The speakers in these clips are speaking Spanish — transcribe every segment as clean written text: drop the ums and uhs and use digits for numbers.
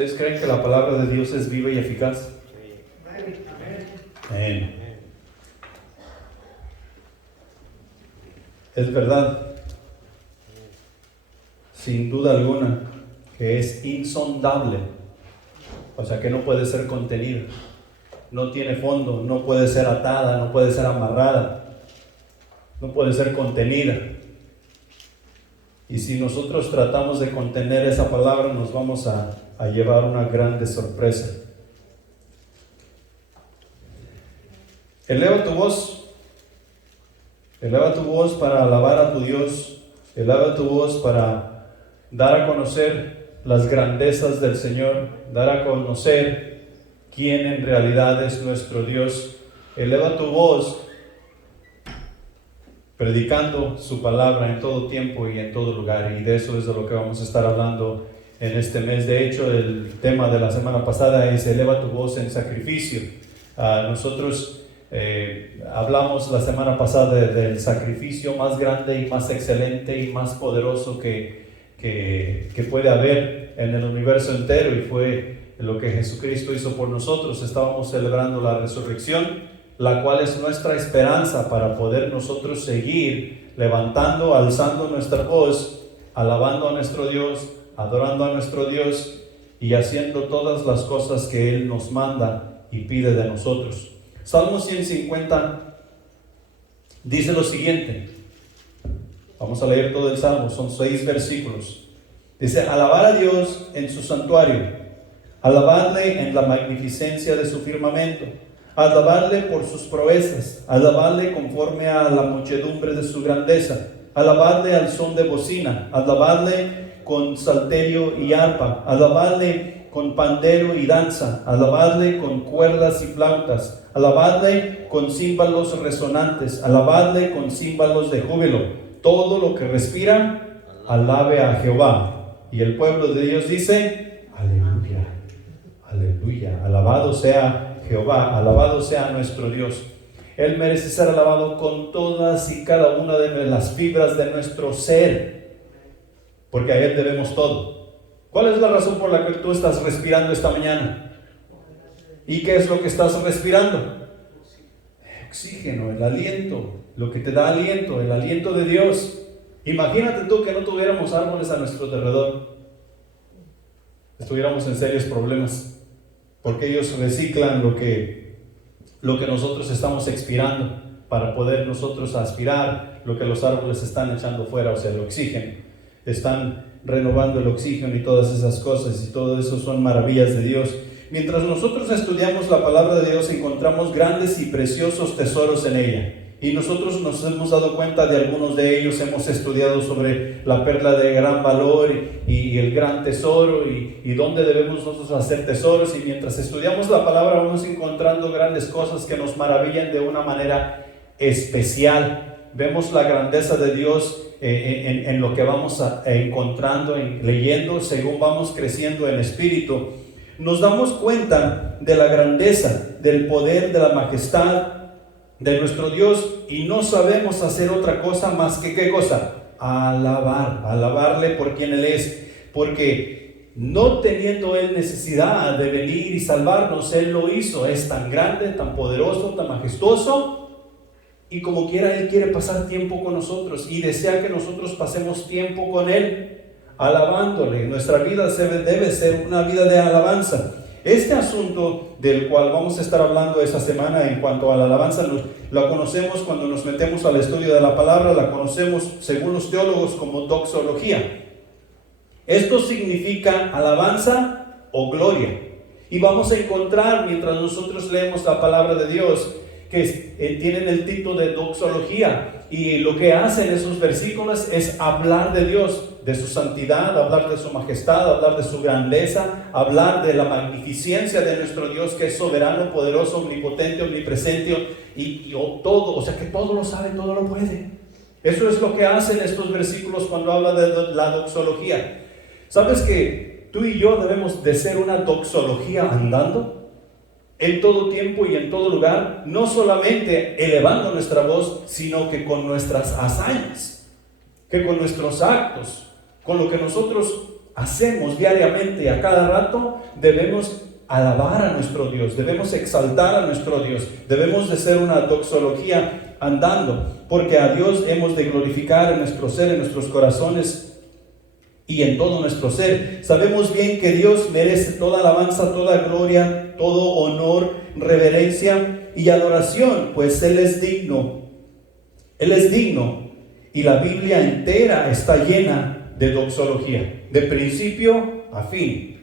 ¿Ustedes creen que la palabra de Dios es viva y eficaz? Amén. Es verdad, sin duda alguna, que es insondable, o sea que no puede ser contenida, no tiene fondo, no puede ser atada, no puede ser amarrada, no puede ser contenida. Y si nosotros tratamos de contener esa palabra, nos vamos a llevar una grande sorpresa. Eleva tu voz para alabar a tu Dios, eleva tu voz para dar a conocer las grandezas del Señor, dar a conocer quién en realidad es nuestro Dios. Eleva tu voz predicando su palabra en todo tiempo y en todo lugar, y de eso es de lo que vamos a estar hablando en este mes. De hecho, el tema de la semana pasada es eleva tu voz en sacrificio. Nosotros hablamos la semana pasada del sacrificio más grande y más excelente y más poderoso que puede haber en el universo entero, y fue lo que Jesucristo hizo por nosotros. Estábamos celebrando la resurrección, la cual es nuestra esperanza para poder nosotros seguir levantando, alzando nuestra voz, alabando a nuestro Dios, adorando a nuestro Dios y haciendo todas las cosas que Él nos manda y pide de nosotros. Salmo 150 dice lo siguiente. Vamos a leer todo el Salmo, son 6 versículos. Dice: alabar a Dios en su santuario, alabarle en la magnificencia de su firmamento, alabarle por sus proezas, alabarle conforme a la muchedumbre de su grandeza, alabarle al son de bocina, alabarle con salterio y arpa, alabarle con pandero y danza, alabarle con cuerdas y flautas, alabarle con címbalos resonantes, alabarle con címbalos de júbilo. Todo lo que respira, alabe a Jehová. Y el pueblo de Dios dice: aleluya, aleluya. Alabado sea Jehová, alabado sea nuestro Dios. Él merece ser alabado con todas y cada una de las fibras de nuestro ser, porque a Él debemos todo. ¿Cuál es la razón por la que tú estás respirando esta mañana? ¿Y qué es lo que estás respirando? Oxígeno, el aliento, lo que te da aliento, el aliento de Dios. Imagínate tú que no tuviéramos árboles a nuestro alrededor. Estuviéramos en serios problemas, porque ellos reciclan lo que nosotros estamos expirando para poder nosotros aspirar lo que los árboles están echando fuera, o sea, el oxígeno. Están renovando el oxígeno y todas esas cosas, y todo eso son maravillas de Dios. Mientras nosotros estudiamos la palabra de Dios, encontramos grandes y preciosos tesoros en ella, y nosotros nos hemos dado cuenta de algunos de ellos. Hemos estudiado sobre la perla de gran valor y el gran tesoro, y dónde debemos nosotros hacer tesoros. Y mientras estudiamos la palabra, vamos encontrando grandes cosas que nos maravillan de una manera especial. Vemos la grandeza de Dios en lo que vamos encontrando, leyendo, según vamos creciendo en espíritu. Nos damos cuenta de la grandeza, del poder, de la majestad de nuestro Dios, y no sabemos hacer otra cosa más que ¿qué cosa? Alabarle por quien Él es, porque no teniendo Él necesidad de venir y salvarnos, Él lo hizo. Es tan grande, tan poderoso, tan majestuoso, y como quiera Él quiere pasar tiempo con nosotros y desea que nosotros pasemos tiempo con Él, alabándole. Nuestra vida debe ser una vida de alabanza. Este asunto del cual vamos a estar hablando esta semana en cuanto a la alabanza, la conocemos cuando nos metemos al estudio de la palabra, la conocemos según los teólogos como doxología. Esto significa alabanza o gloria. Y vamos a encontrar, mientras nosotros leemos la palabra de Dios, que tienen el título de doxología, y lo que hacen esos versículos es hablar de Dios, de su santidad, hablar de su majestad, hablar de su grandeza, hablar de la magnificencia de nuestro Dios, que es soberano, poderoso, omnipotente, omnipresente y todo, o sea que todo lo sabe, todo lo puede. Eso es lo que hacen estos versículos cuando habla de la doxología. ¿Sabes que tú y yo debemos de ser una doxología andando? En todo tiempo y en todo lugar, no solamente elevando nuestra voz, sino que con nuestras hazañas, que con nuestros actos, con lo que nosotros hacemos diariamente, a cada rato, debemos alabar a nuestro Dios, debemos exaltar a nuestro Dios, debemos de ser una doxología andando, porque a Dios hemos de glorificar en nuestro ser, en nuestros corazones y en todo nuestro ser. Sabemos bien que Dios merece toda alabanza, toda gloria, todo honor, reverencia y adoración, pues Él es digno. Él es digno, y la Biblia entera está llena de doxología, de principio a fin.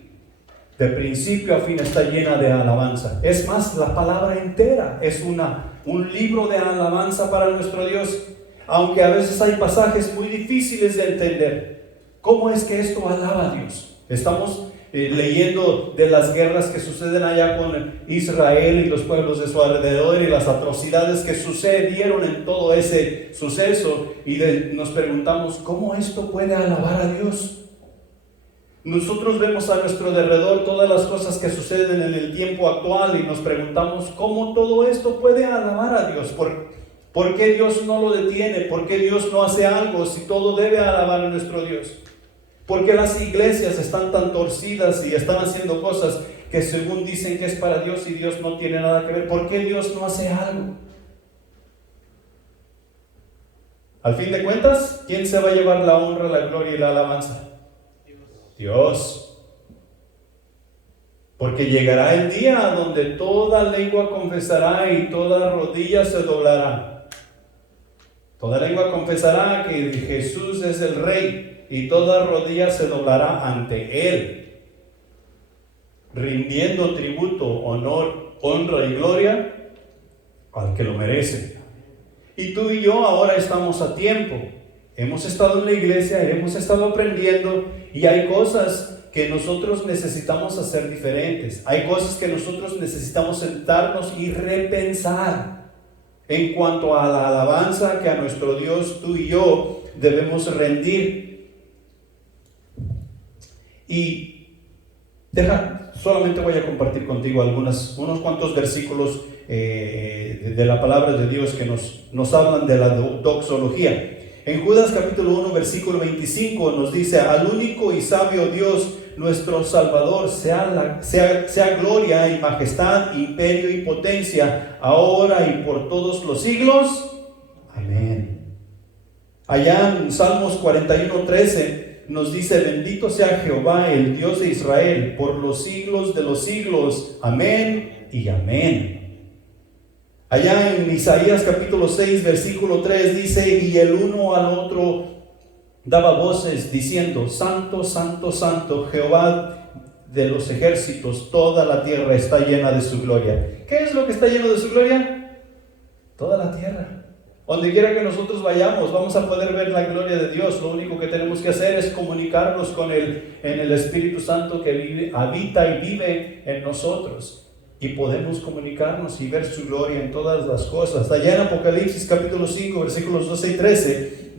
De principio a fin está llena de alabanza. Es más, la palabra entera es un libro de alabanza para nuestro Dios. Aunque a veces hay pasajes muy difíciles de entender. ¿Cómo es que esto alaba a Dios? Estamos leyendo de las guerras que suceden allá con Israel y los pueblos de su alrededor y las atrocidades que sucedieron en todo ese suceso, y nos preguntamos, ¿cómo esto puede alabar a Dios? Nosotros vemos a nuestro alrededor todas las cosas que suceden en el tiempo actual y nos preguntamos cómo todo esto puede alabar a Dios. ¿Por qué Dios no lo detiene? ¿Por qué Dios no hace algo si todo debe alabar a nuestro Dios? ¿Por qué las iglesias están tan torcidas y están haciendo cosas que según dicen que es para Dios y Dios no tiene nada que ver? ¿Por qué Dios no hace algo? Al fin de cuentas, ¿quién se va a llevar la honra, la gloria y la alabanza? Dios. Porque llegará el día donde toda lengua confesará y toda rodilla se doblará. Toda lengua confesará que Jesús es el Rey y toda rodilla se doblará ante Él, rindiendo tributo, honor, honra y gloria al que lo merece. Y tú y yo ahora estamos a tiempo. Hemos estado en la iglesia, hemos estado aprendiendo, y hay cosas que nosotros necesitamos hacer diferentes. Hay cosas que nosotros necesitamos sentarnos y repensar en cuanto a la alabanza que a nuestro Dios tú y yo debemos rendir. Y solamente voy a compartir contigo unos cuantos versículos de la palabra de Dios que nos hablan de la doxología. En Judas capítulo 1 versículo 25 nos dice: al único y sabio Dios nuestro Salvador sea gloria y majestad, imperio y potencia, ahora y por todos los siglos. Amén. Allá en Salmos 41:13 nos dice: bendito sea Jehová, el Dios de Israel, por los siglos de los siglos. Amén y amén. Allá en Isaías capítulo 6 versículo 3 dice: y el uno al otro daba voces diciendo: santo, santo, santo, Jehová de los ejércitos, toda la tierra está llena de su gloria. ¿Qué es lo que está lleno de su gloria? Toda la tierra. Donde quiera que nosotros vayamos, vamos a poder ver la gloria de Dios. Lo único que tenemos que hacer es comunicarnos con Él en el Espíritu Santo que habita y vive en nosotros. Y podemos comunicarnos y ver su gloria en todas las cosas. Allá en Apocalipsis capítulo 5 versículos 12 y 13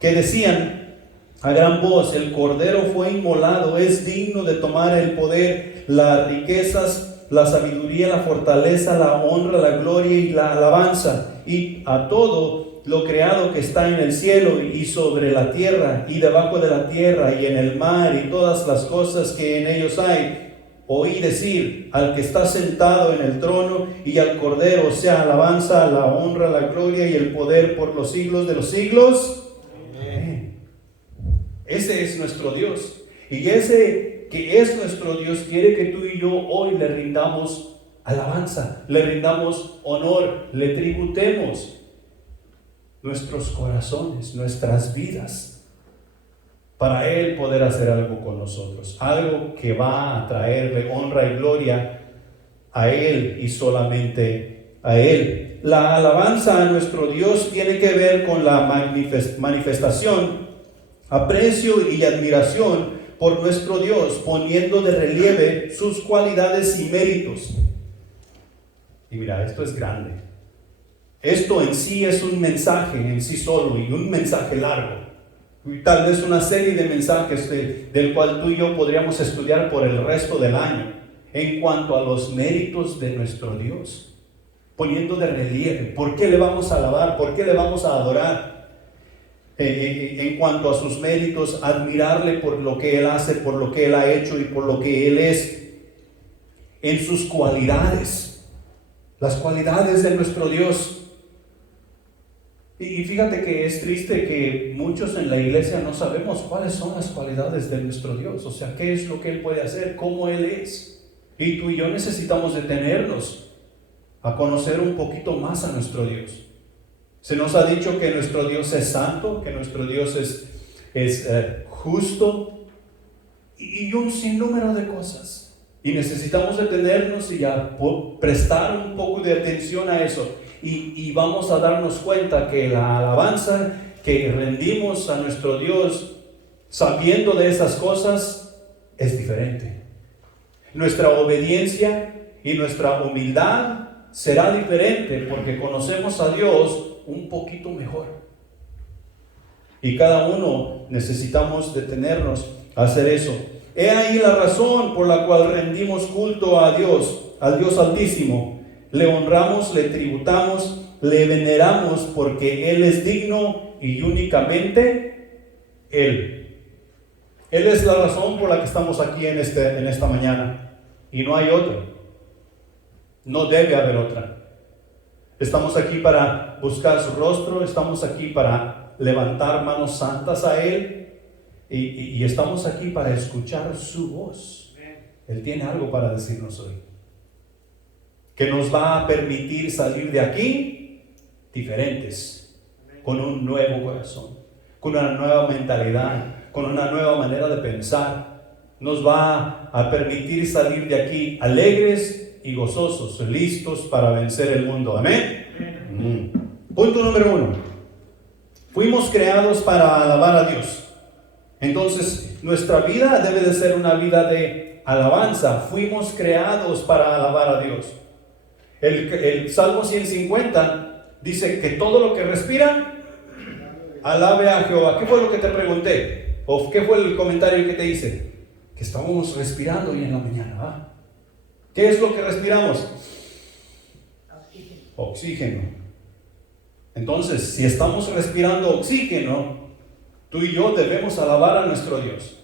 decían a gran voz: el Cordero fue inmolado, es digno de tomar el poder, las riquezas, la sabiduría, la fortaleza, la honra, la gloria y la alabanza, y a todo lo creado que está en el cielo y sobre la tierra y debajo de la tierra y en el mar y todas las cosas que en ellos hay. Oí decir al que está sentado en el trono y al Cordero sea alabanza, la honra, la gloria y el poder por los siglos de los siglos. Amén. Ese es nuestro Dios. Y ese que es nuestro Dios quiere que tú y yo hoy le rindamos alabanza, le rindamos honor, le tributemos nuestros corazones, nuestras vidas, para Él poder hacer algo con nosotros, algo que va a traerle honra y gloria a Él y solamente a Él. La alabanza a nuestro Dios tiene que ver con la manifestación, aprecio y admiración por nuestro Dios, poniendo de relieve sus cualidades y méritos. Y mira, esto es grande. Esto en sí es un mensaje en sí solo, y un mensaje largo. Y tal vez una serie de mensajes del cual tú y yo podríamos estudiar por el resto del año, en cuanto a los méritos de nuestro Dios, poniendo de relieve por qué le vamos a alabar, por qué le vamos a adorar. en cuanto a sus méritos, admirarle por lo que Él hace, por lo que Él ha hecho y por lo que Él es, en sus cualidades, las cualidades de nuestro Dios. Y fíjate que es triste que muchos en la iglesia no sabemos cuáles son las cualidades de nuestro Dios, o sea, qué es lo que Él puede hacer, cómo Él es. Y tú y yo necesitamos detenernos a conocer un poquito más a nuestro Dios. Se nos ha dicho que nuestro Dios es santo, que nuestro Dios es justo y un sinnúmero de cosas. Y necesitamos detenernos y prestar un poco de atención a eso. Y vamos a darnos cuenta que la alabanza que rendimos a nuestro Dios sabiendo de esas cosas es diferente. Nuestra obediencia y nuestra humildad será diferente porque conocemos a Dios un poquito mejor. Y cada uno necesitamos detenernos a hacer eso. He ahí la razón por la cual rendimos culto a Dios, al Dios Altísimo. Le honramos, le tributamos, le veneramos porque Él es digno y únicamente Él. Él es la razón por la que estamos aquí en esta mañana y no hay otra. No debe haber otra. Estamos aquí para buscar su rostro, estamos aquí para levantar manos santas a Él y estamos aquí para escuchar su voz. Él tiene algo para decirnos hoy, que nos va a permitir salir de aquí diferentes, con un nuevo corazón, con una nueva mentalidad, con una nueva manera de pensar. Nos va a permitir salir de aquí alegres y gozosos, listos para vencer el mundo. Amén. Punto número 1. Fuimos creados para alabar a Dios. Entonces, nuestra vida debe de ser una vida de alabanza. Fuimos creados para alabar a Dios. El Salmo 150 dice que todo lo que respira, alabe a Jehová. ¿Qué fue lo que te pregunté? ¿O qué fue el comentario que te hice? Que estábamos respirando hoy en la mañana, ¿va? ¿Qué es lo que respiramos? Oxígeno. Entonces, si estamos respirando oxígeno, tú y yo debemos alabar a nuestro Dios.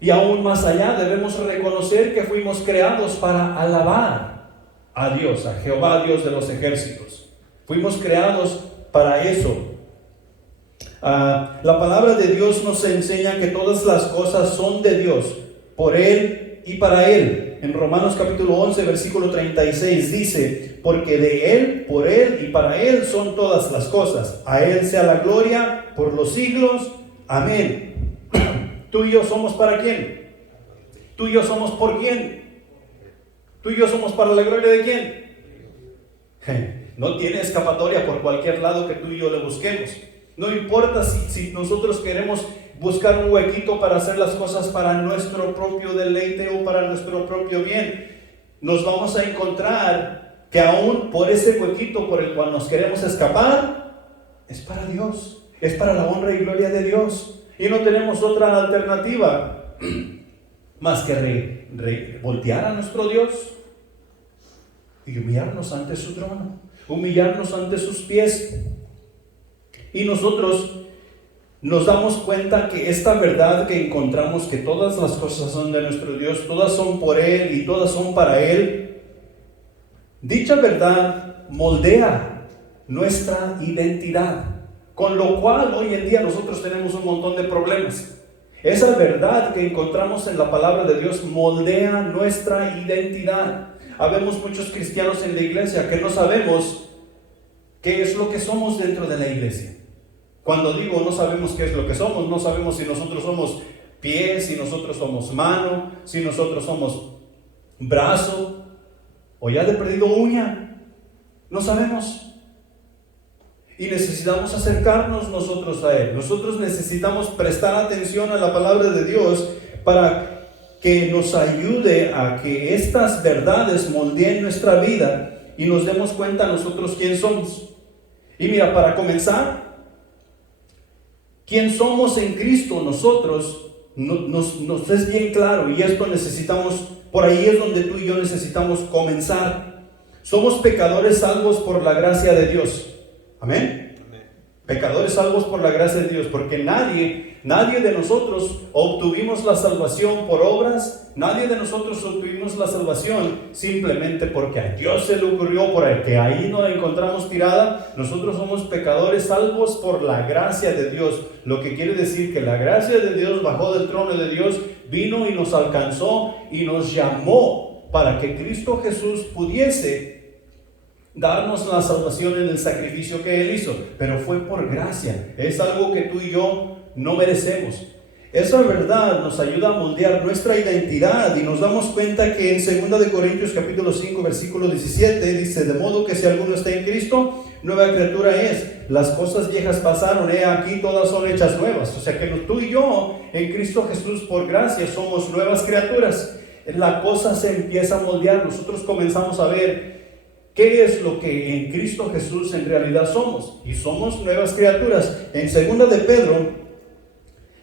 Y aún más allá debemos reconocer que fuimos creados para alabar a Dios, a Jehová, Dios de los ejércitos. Fuimos creados para eso. La palabra de Dios nos enseña que todas las cosas son de Dios, por Él y para Él. En Romanos capítulo 11, versículo 36 dice: porque de Él, por Él y para Él son todas las cosas. A Él sea la gloria por los siglos. Amén. ¿Tú y yo somos para quién? ¿Tú y yo somos por quién? ¿Tú y yo somos para la gloria de quién? No tiene escapatoria por cualquier lado que tú y yo le busquemos. No importa si nosotros queremos buscar un huequito para hacer las cosas para nuestro propio deleite o para nuestro propio bien. Nos vamos a encontrar que aún por ese huequito por el cual nos queremos escapar, es para Dios. Es para la honra y gloria de Dios. Y no tenemos otra alternativa más que voltear a nuestro Dios y humillarnos ante su trono, humillarnos ante sus pies. Y nosotros nos damos cuenta que esta verdad que encontramos, que todas las cosas son de nuestro Dios, todas son por Él y todas son para Él, dicha verdad moldea nuestra identidad. Con lo cual hoy en día nosotros tenemos un montón de problemas. Esa verdad que encontramos en la palabra de Dios moldea nuestra identidad. Habemos muchos cristianos en la iglesia que no sabemos qué es lo que somos dentro de la iglesia. Cuando digo no sabemos qué es lo que somos, no sabemos si nosotros somos pie, si nosotros somos mano, si nosotros somos brazo o ya de perdido uña. No sabemos. Y necesitamos acercarnos nosotros a Él. Nosotros necesitamos prestar atención a la palabra de Dios para que nos ayude a que estas verdades moldeen nuestra vida y nos demos cuenta nosotros quién somos. Y mira, para comenzar, quién somos en Cristo nosotros nos es bien claro, y esto necesitamos, por ahí es donde tú y yo necesitamos comenzar. Somos pecadores salvos por la gracia de Dios. Amén. Pecadores salvos por la gracia de Dios, porque nadie de nosotros obtuvimos la salvación por obras, nadie de nosotros obtuvimos la salvación simplemente porque a Dios se le ocurrió, porque ahí nos la encontramos tirada. Nosotros somos pecadores salvos por la gracia de Dios, lo que quiere decir que la gracia de Dios bajó del trono de Dios, vino y nos alcanzó y nos llamó para que Cristo Jesús pudiese darnos la salvación en el sacrificio que Él hizo, pero fue por gracia. Es algo que tú y yo no merecemos. Esa verdad nos ayuda a moldear nuestra identidad y nos damos cuenta que en 2 de Corintios capítulo 5 versículo 17 dice: de modo que si alguno está en Cristo, nueva criatura es, las cosas viejas pasaron, he aquí todas son hechas nuevas. O sea que tú y yo en Cristo Jesús por gracia somos nuevas criaturas. La cosa se empieza a moldear, nosotros comenzamos a ver ¿qué es lo que en Cristo Jesús en realidad somos? Y somos nuevas criaturas. En 2 de Pedro,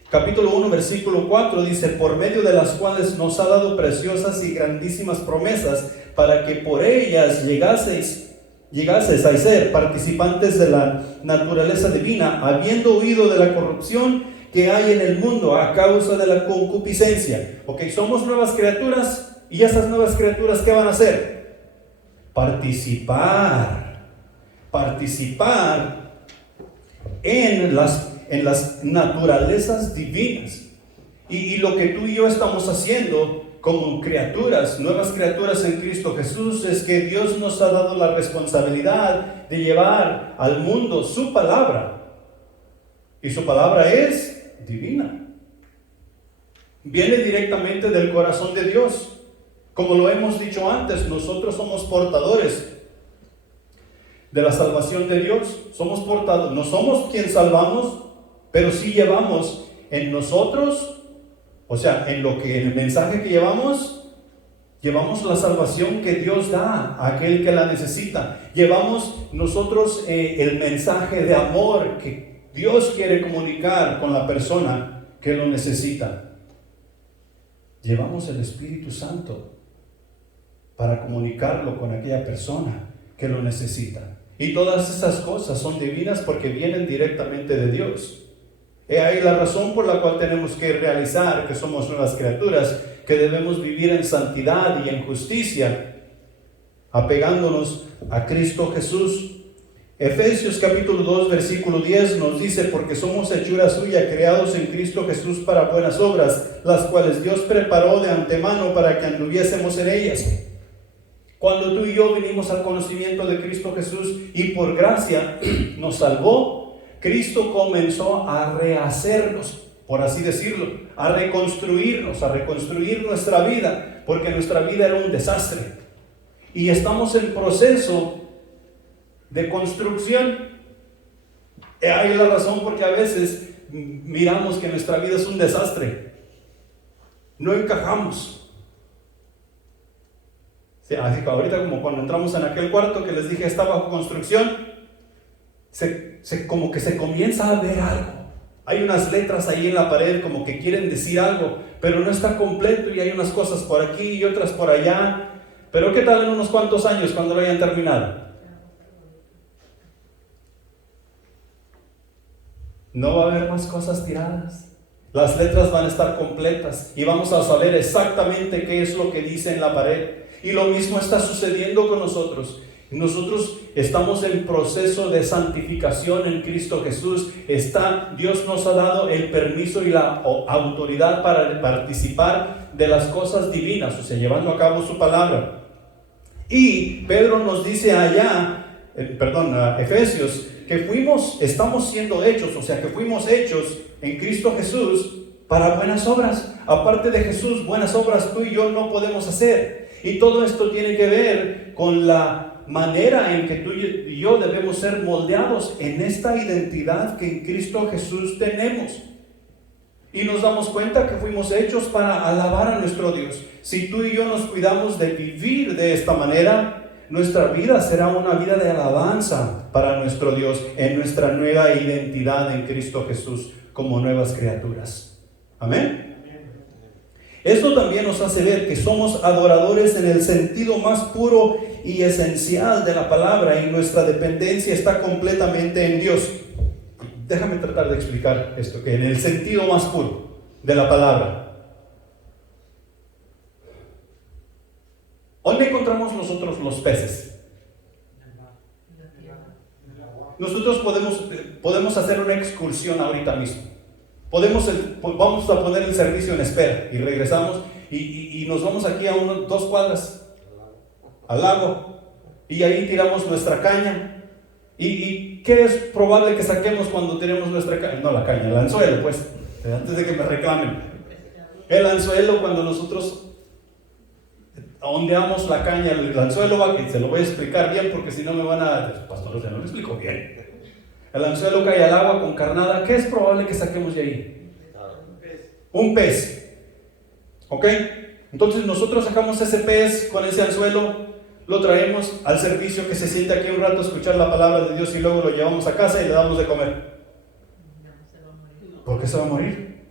capítulo 1, versículo 4, dice: por medio de las cuales nos ha dado preciosas y grandísimas promesas, para que por ellas llegaseis a ser participantes de la naturaleza divina, habiendo huido de la corrupción que hay en el mundo a causa de la concupiscencia. Ok, somos nuevas criaturas, y esas nuevas criaturas, ¿qué van a hacer? Participar en las naturalezas divinas. Y lo que tú y yo estamos haciendo como criaturas, nuevas criaturas en Cristo Jesús, es que Dios nos ha dado la responsabilidad de llevar al mundo su palabra. Y su palabra es divina. Viene directamente del corazón de Dios. Como lo hemos dicho antes, nosotros somos portadores de la salvación de Dios. Somos portadores, no somos quien salvamos, pero sí llevamos en nosotros, o sea, en el mensaje que llevamos la salvación que Dios da a aquel que la necesita. Llevamos nosotros el mensaje de amor que Dios quiere comunicar con la persona que lo necesita. Llevamos el Espíritu Santo para comunicarlo con aquella persona que lo necesita. Y todas esas cosas son divinas porque vienen directamente de Dios. He ahí la razón por la cual tenemos que realizar que somos nuevas criaturas, que debemos vivir en santidad y en justicia, apegándonos a Cristo Jesús. Efesios capítulo 2 versículo 10 nos dice: porque somos hechura suya, creados en Cristo Jesús para buenas obras, las cuales Dios preparó de antemano para que anduviésemos en ellas. Cuando tú y yo vinimos al conocimiento de Cristo Jesús y por gracia nos salvó, Cristo comenzó a rehacernos, por así decirlo, a reconstruirnos, a reconstruir nuestra vida, porque nuestra vida era un desastre. Y estamos en proceso de construcción. Hay la razón porque a veces miramos que nuestra vida es un desastre. No encajamos. Así que ahorita, como cuando entramos en aquel cuarto que les dije está bajo construcción, como que se comienza a ver algo. Hay unas letras ahí en la pared como que quieren decir algo, pero no está completo, y hay unas cosas por aquí y otras por allá. Pero ¿qué tal en unos cuantos años cuando lo hayan terminado? No va a haber más cosas tiradas. Las letras van a estar completas y vamos a saber exactamente qué es lo que dice en la pared. Y lo mismo está sucediendo con nosotros. Nosotros estamos en proceso de santificación en Cristo Jesús. Dios nos ha dado el permiso y la autoridad para participar de las cosas divinas, o sea, llevando a cabo su palabra. Y Pedro nos dice allá, Efesios, que estamos siendo hechos, o sea, que fuimos hechos en Cristo Jesús para buenas obras. Aparte de Jesús, buenas obras tú y yo no podemos hacer. Y todo esto tiene que ver con la manera en que tú y yo debemos ser moldeados en esta identidad que en Cristo Jesús tenemos. Y nos damos cuenta que fuimos hechos para alabar a nuestro Dios. Si tú y yo nos cuidamos de vivir de esta manera, nuestra vida será una vida de alabanza para nuestro Dios en nuestra nueva identidad en Cristo Jesús como nuevas criaturas. Amén. Esto también nos hace ver que somos adoradores en el sentido más puro y esencial de la palabra, y nuestra dependencia está completamente en Dios. Déjame tratar de explicar esto, que en el sentido más puro de la palabra. ¿Dónde encontramos nosotros los peces? Nosotros podemos hacer una excursión ahorita mismo. Vamos a poner el servicio en espera y regresamos y nos vamos aquí a 2 cuadras al lago y ahí tiramos nuestra caña. ¿Y qué es probable que saquemos cuando tenemos nuestra caña? No la caña, el anzuelo, pues, antes de que me reclamen. El anzuelo, cuando nosotros ondeamos la caña, el anzuelo va, que se lo voy a explicar bien porque si no me van a... Pastor, no lo explico bien. El anzuelo cae al agua con carnada. ¿Qué es probable que saquemos de ahí? Un pez. ¿Ok? Entonces nosotros sacamos ese pez con ese anzuelo, lo traemos al servicio que se siente aquí un rato a escuchar la palabra de Dios y luego lo llevamos a casa y le damos de comer. ¿Por qué se va a morir?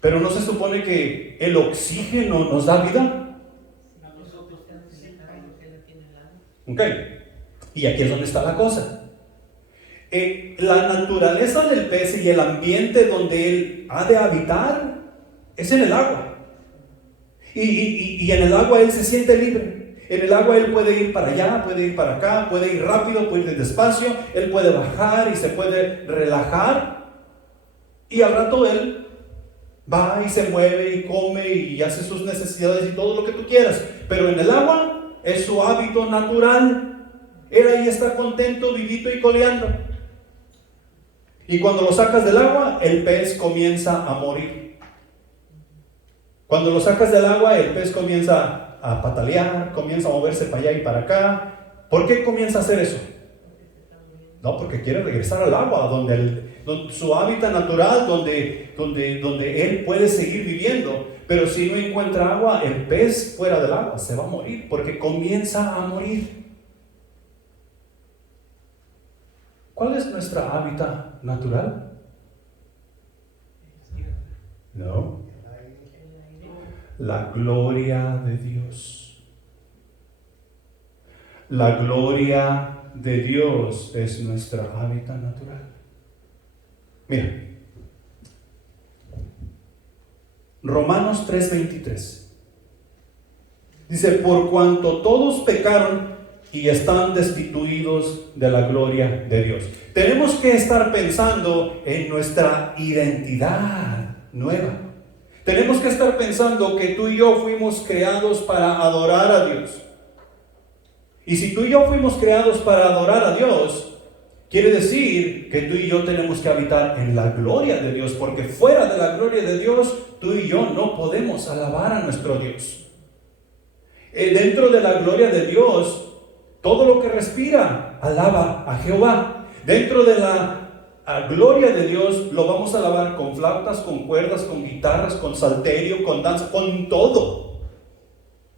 Pero ¿no se supone que el oxígeno nos da vida? Ok. Y aquí es donde está la cosa. La naturaleza del pez y el ambiente donde él ha de habitar es en el agua. Y en el agua él se siente libre. En el agua él puede ir para allá, puede ir para acá, puede ir rápido, puede ir despacio, él puede bajar y se puede relajar. Y al rato él va y se mueve y come y hace sus necesidades y todo lo que tú quieras. Pero en el agua es su hábito natural. Él ahí está contento, vivito y coleando. Y cuando lo sacas del agua, el pez comienza a morir. Cuando lo sacas del agua, el pez comienza a patalear, comienza a moverse para allá y para acá. ¿Por qué comienza a hacer eso? No, porque quiere regresar al agua, donde su hábitat natural, donde él puede seguir viviendo. Pero si no encuentra agua, el pez fuera del agua se va a morir, porque comienza a morir. ¿Cuál es nuestra hábitat natural? No. La gloria de Dios. La gloria de Dios es nuestra hábitat natural. Mira, Romanos 3:23 dice: por cuanto todos pecaron y están destituidos de la gloria de Dios. Tenemos que estar pensando en nuestra identidad nueva. Tenemos que estar pensando que tú y yo fuimos creados para adorar a Dios. Y si tú y yo fuimos creados para adorar a Dios, quiere decir que tú y yo tenemos que habitar en la gloria de Dios, porque fuera de la gloria de Dios, tú y yo no podemos alabar a nuestro Dios. Dentro de la gloria de Dios, todo lo que respira alaba a Jehová. Dentro de la gloria de Dios lo vamos a alabar con flautas, con cuerdas, con guitarras, con salterio, con danza, con todo.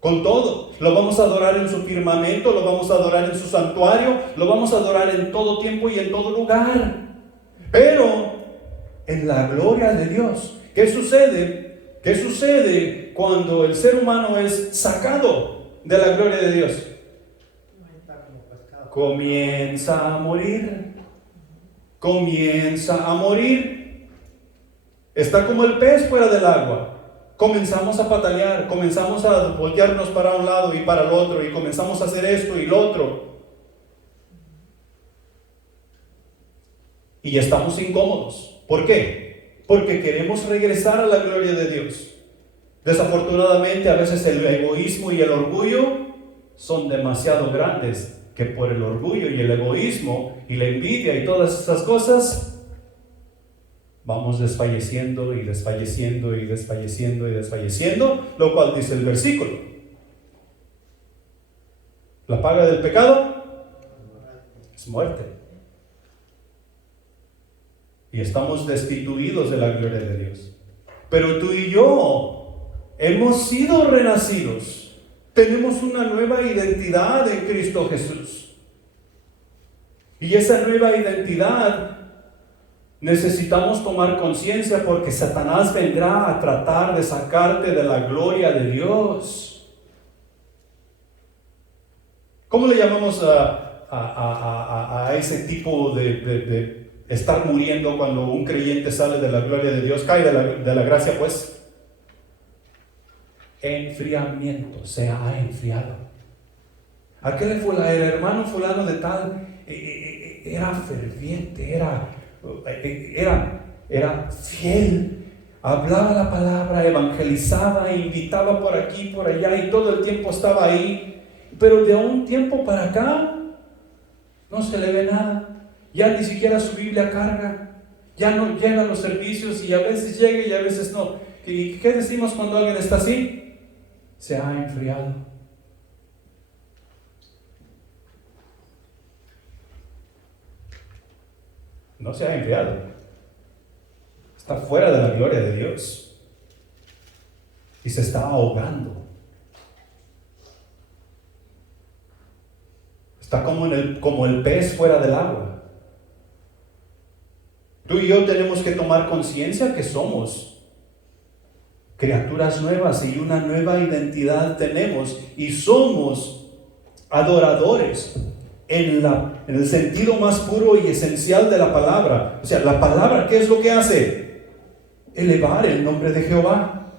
Con todo. Lo vamos a adorar en su firmamento, lo vamos a adorar en su santuario, lo vamos a adorar en todo tiempo y en todo lugar. Pero en la gloria de Dios, ¿qué sucede? ¿Qué sucede cuando el ser humano es sacado de la gloria de Dios? Comienza a morir. Comienza a morir. Está como el pez fuera del agua. Comenzamos a patalear, comenzamos a voltearnos para un lado y para el otro, y comenzamos a hacer esto y lo otro. Y estamos incómodos. ¿Por qué? Porque queremos regresar a la gloria de Dios. Desafortunadamente, a veces el egoísmo y el orgullo son demasiado grandes, que por el orgullo y el egoísmo y la envidia y todas esas cosas vamos desfalleciendo y desfalleciendo y desfalleciendo y desfalleciendo, lo cual dice el versículo: la paga del pecado es muerte. Y estamos destituidos de la gloria de Dios. Pero tú y yo hemos sido renacidos. Tenemos una nueva identidad en Cristo Jesús. Y esa nueva identidad necesitamos tomar conciencia, porque Satanás vendrá a tratar de sacarte de la gloria de Dios. ¿Cómo le llamamos a ese tipo de estar muriendo cuando un creyente sale de la gloria de Dios, cae de la gracia, pues enfriamiento, se ha enfriado. Aquel fue el hermano fulano de tal, era ferviente, era fiel, hablaba la palabra, evangelizaba, invitaba por aquí, por allá, y todo el tiempo estaba ahí. Pero de un tiempo para acá no se le ve nada, ya ni siquiera su Biblia carga, ya no llena los servicios, y a veces llega y a veces no. ¿Y qué decimos cuando alguien está así? Se ha enfriado. No se ha enfriado, está fuera de la gloria de Dios y se está ahogando. Está como el pez fuera del agua. Tú y yo tenemos que tomar conciencia que somos criaturas nuevas y una nueva identidad tenemos, y somos adoradores en el sentido más puro y esencial de la palabra. O sea, la palabra, ¿qué es lo que hace? Elevar el nombre de Jehová.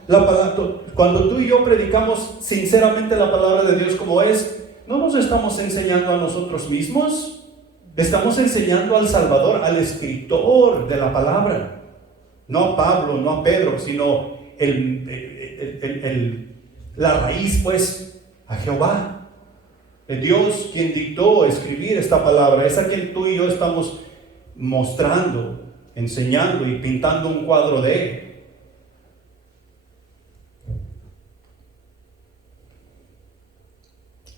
Cuando tú y yo predicamos sinceramente la palabra de Dios como es, no nos estamos enseñando a nosotros mismos, estamos enseñando al Salvador, al escritor de la palabra. No a Pablo, no a Pedro, sino la raíz, pues, a Jehová. Dios quien dictó escribir esta palabra, es a quien tú y yo estamos mostrando, enseñando y pintando un cuadro de él.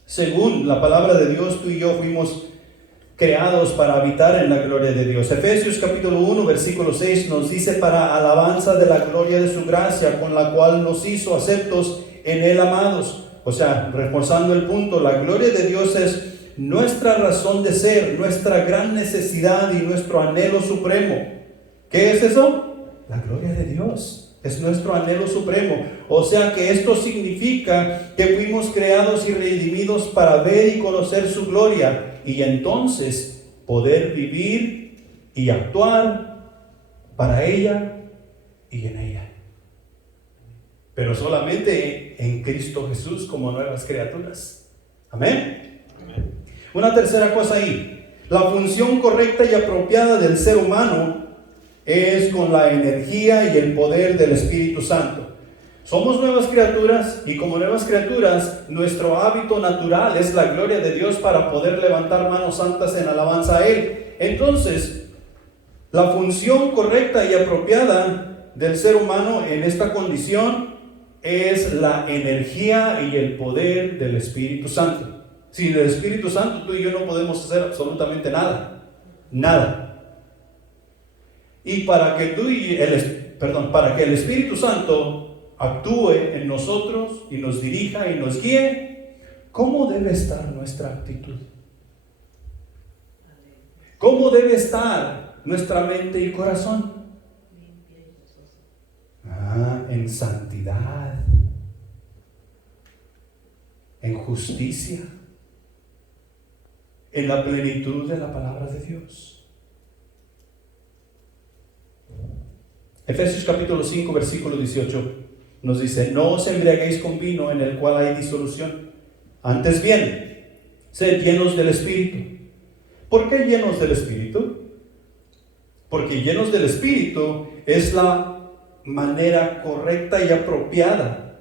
Según la palabra de Dios, tú y yo fuimos creados para habitar en la gloria de Dios. Efesios capítulo 1, versículo 6 nos dice: para alabanza de la gloria de su gracia, con la cual nos hizo aceptos en él, amados. O sea, reforzando el punto, la gloria de Dios es nuestra razón de ser, nuestra gran necesidad y nuestro anhelo supremo. ¿Qué es eso? La gloria de Dios es nuestro anhelo supremo. O sea que esto significa que fuimos creados y redimidos para ver y conocer su gloria, y entonces poder vivir y actuar para ella y en ella. Pero solamente en Cristo Jesús como nuevas criaturas. Amén. Amén. Una tercera cosa ahí: la función correcta y apropiada del ser humano es con la energía y el poder del Espíritu Santo. Somos nuevas criaturas, y como nuevas criaturas, nuestro hábito natural es la gloria de Dios para poder levantar manos santas en alabanza a Él. Entonces, la función correcta y apropiada del ser humano en esta condición es la energía y el poder del Espíritu Santo. Sin el Espíritu Santo, tú y yo no podemos hacer absolutamente nada. Nada. Y para que para que el Espíritu Santo actúe en nosotros y nos dirija y nos guíe, ¿cómo debe estar nuestra actitud? ¿Cómo debe estar nuestra mente y corazón? En santidad, en justicia, en la plenitud de la palabra de Dios. Efesios capítulo 5, versículo 18 nos dice: no os embriaguéis con vino en el cual hay disolución, antes bien, sed llenos del Espíritu. ¿Por qué llenos del Espíritu? Porque llenos del Espíritu es la manera correcta y apropiada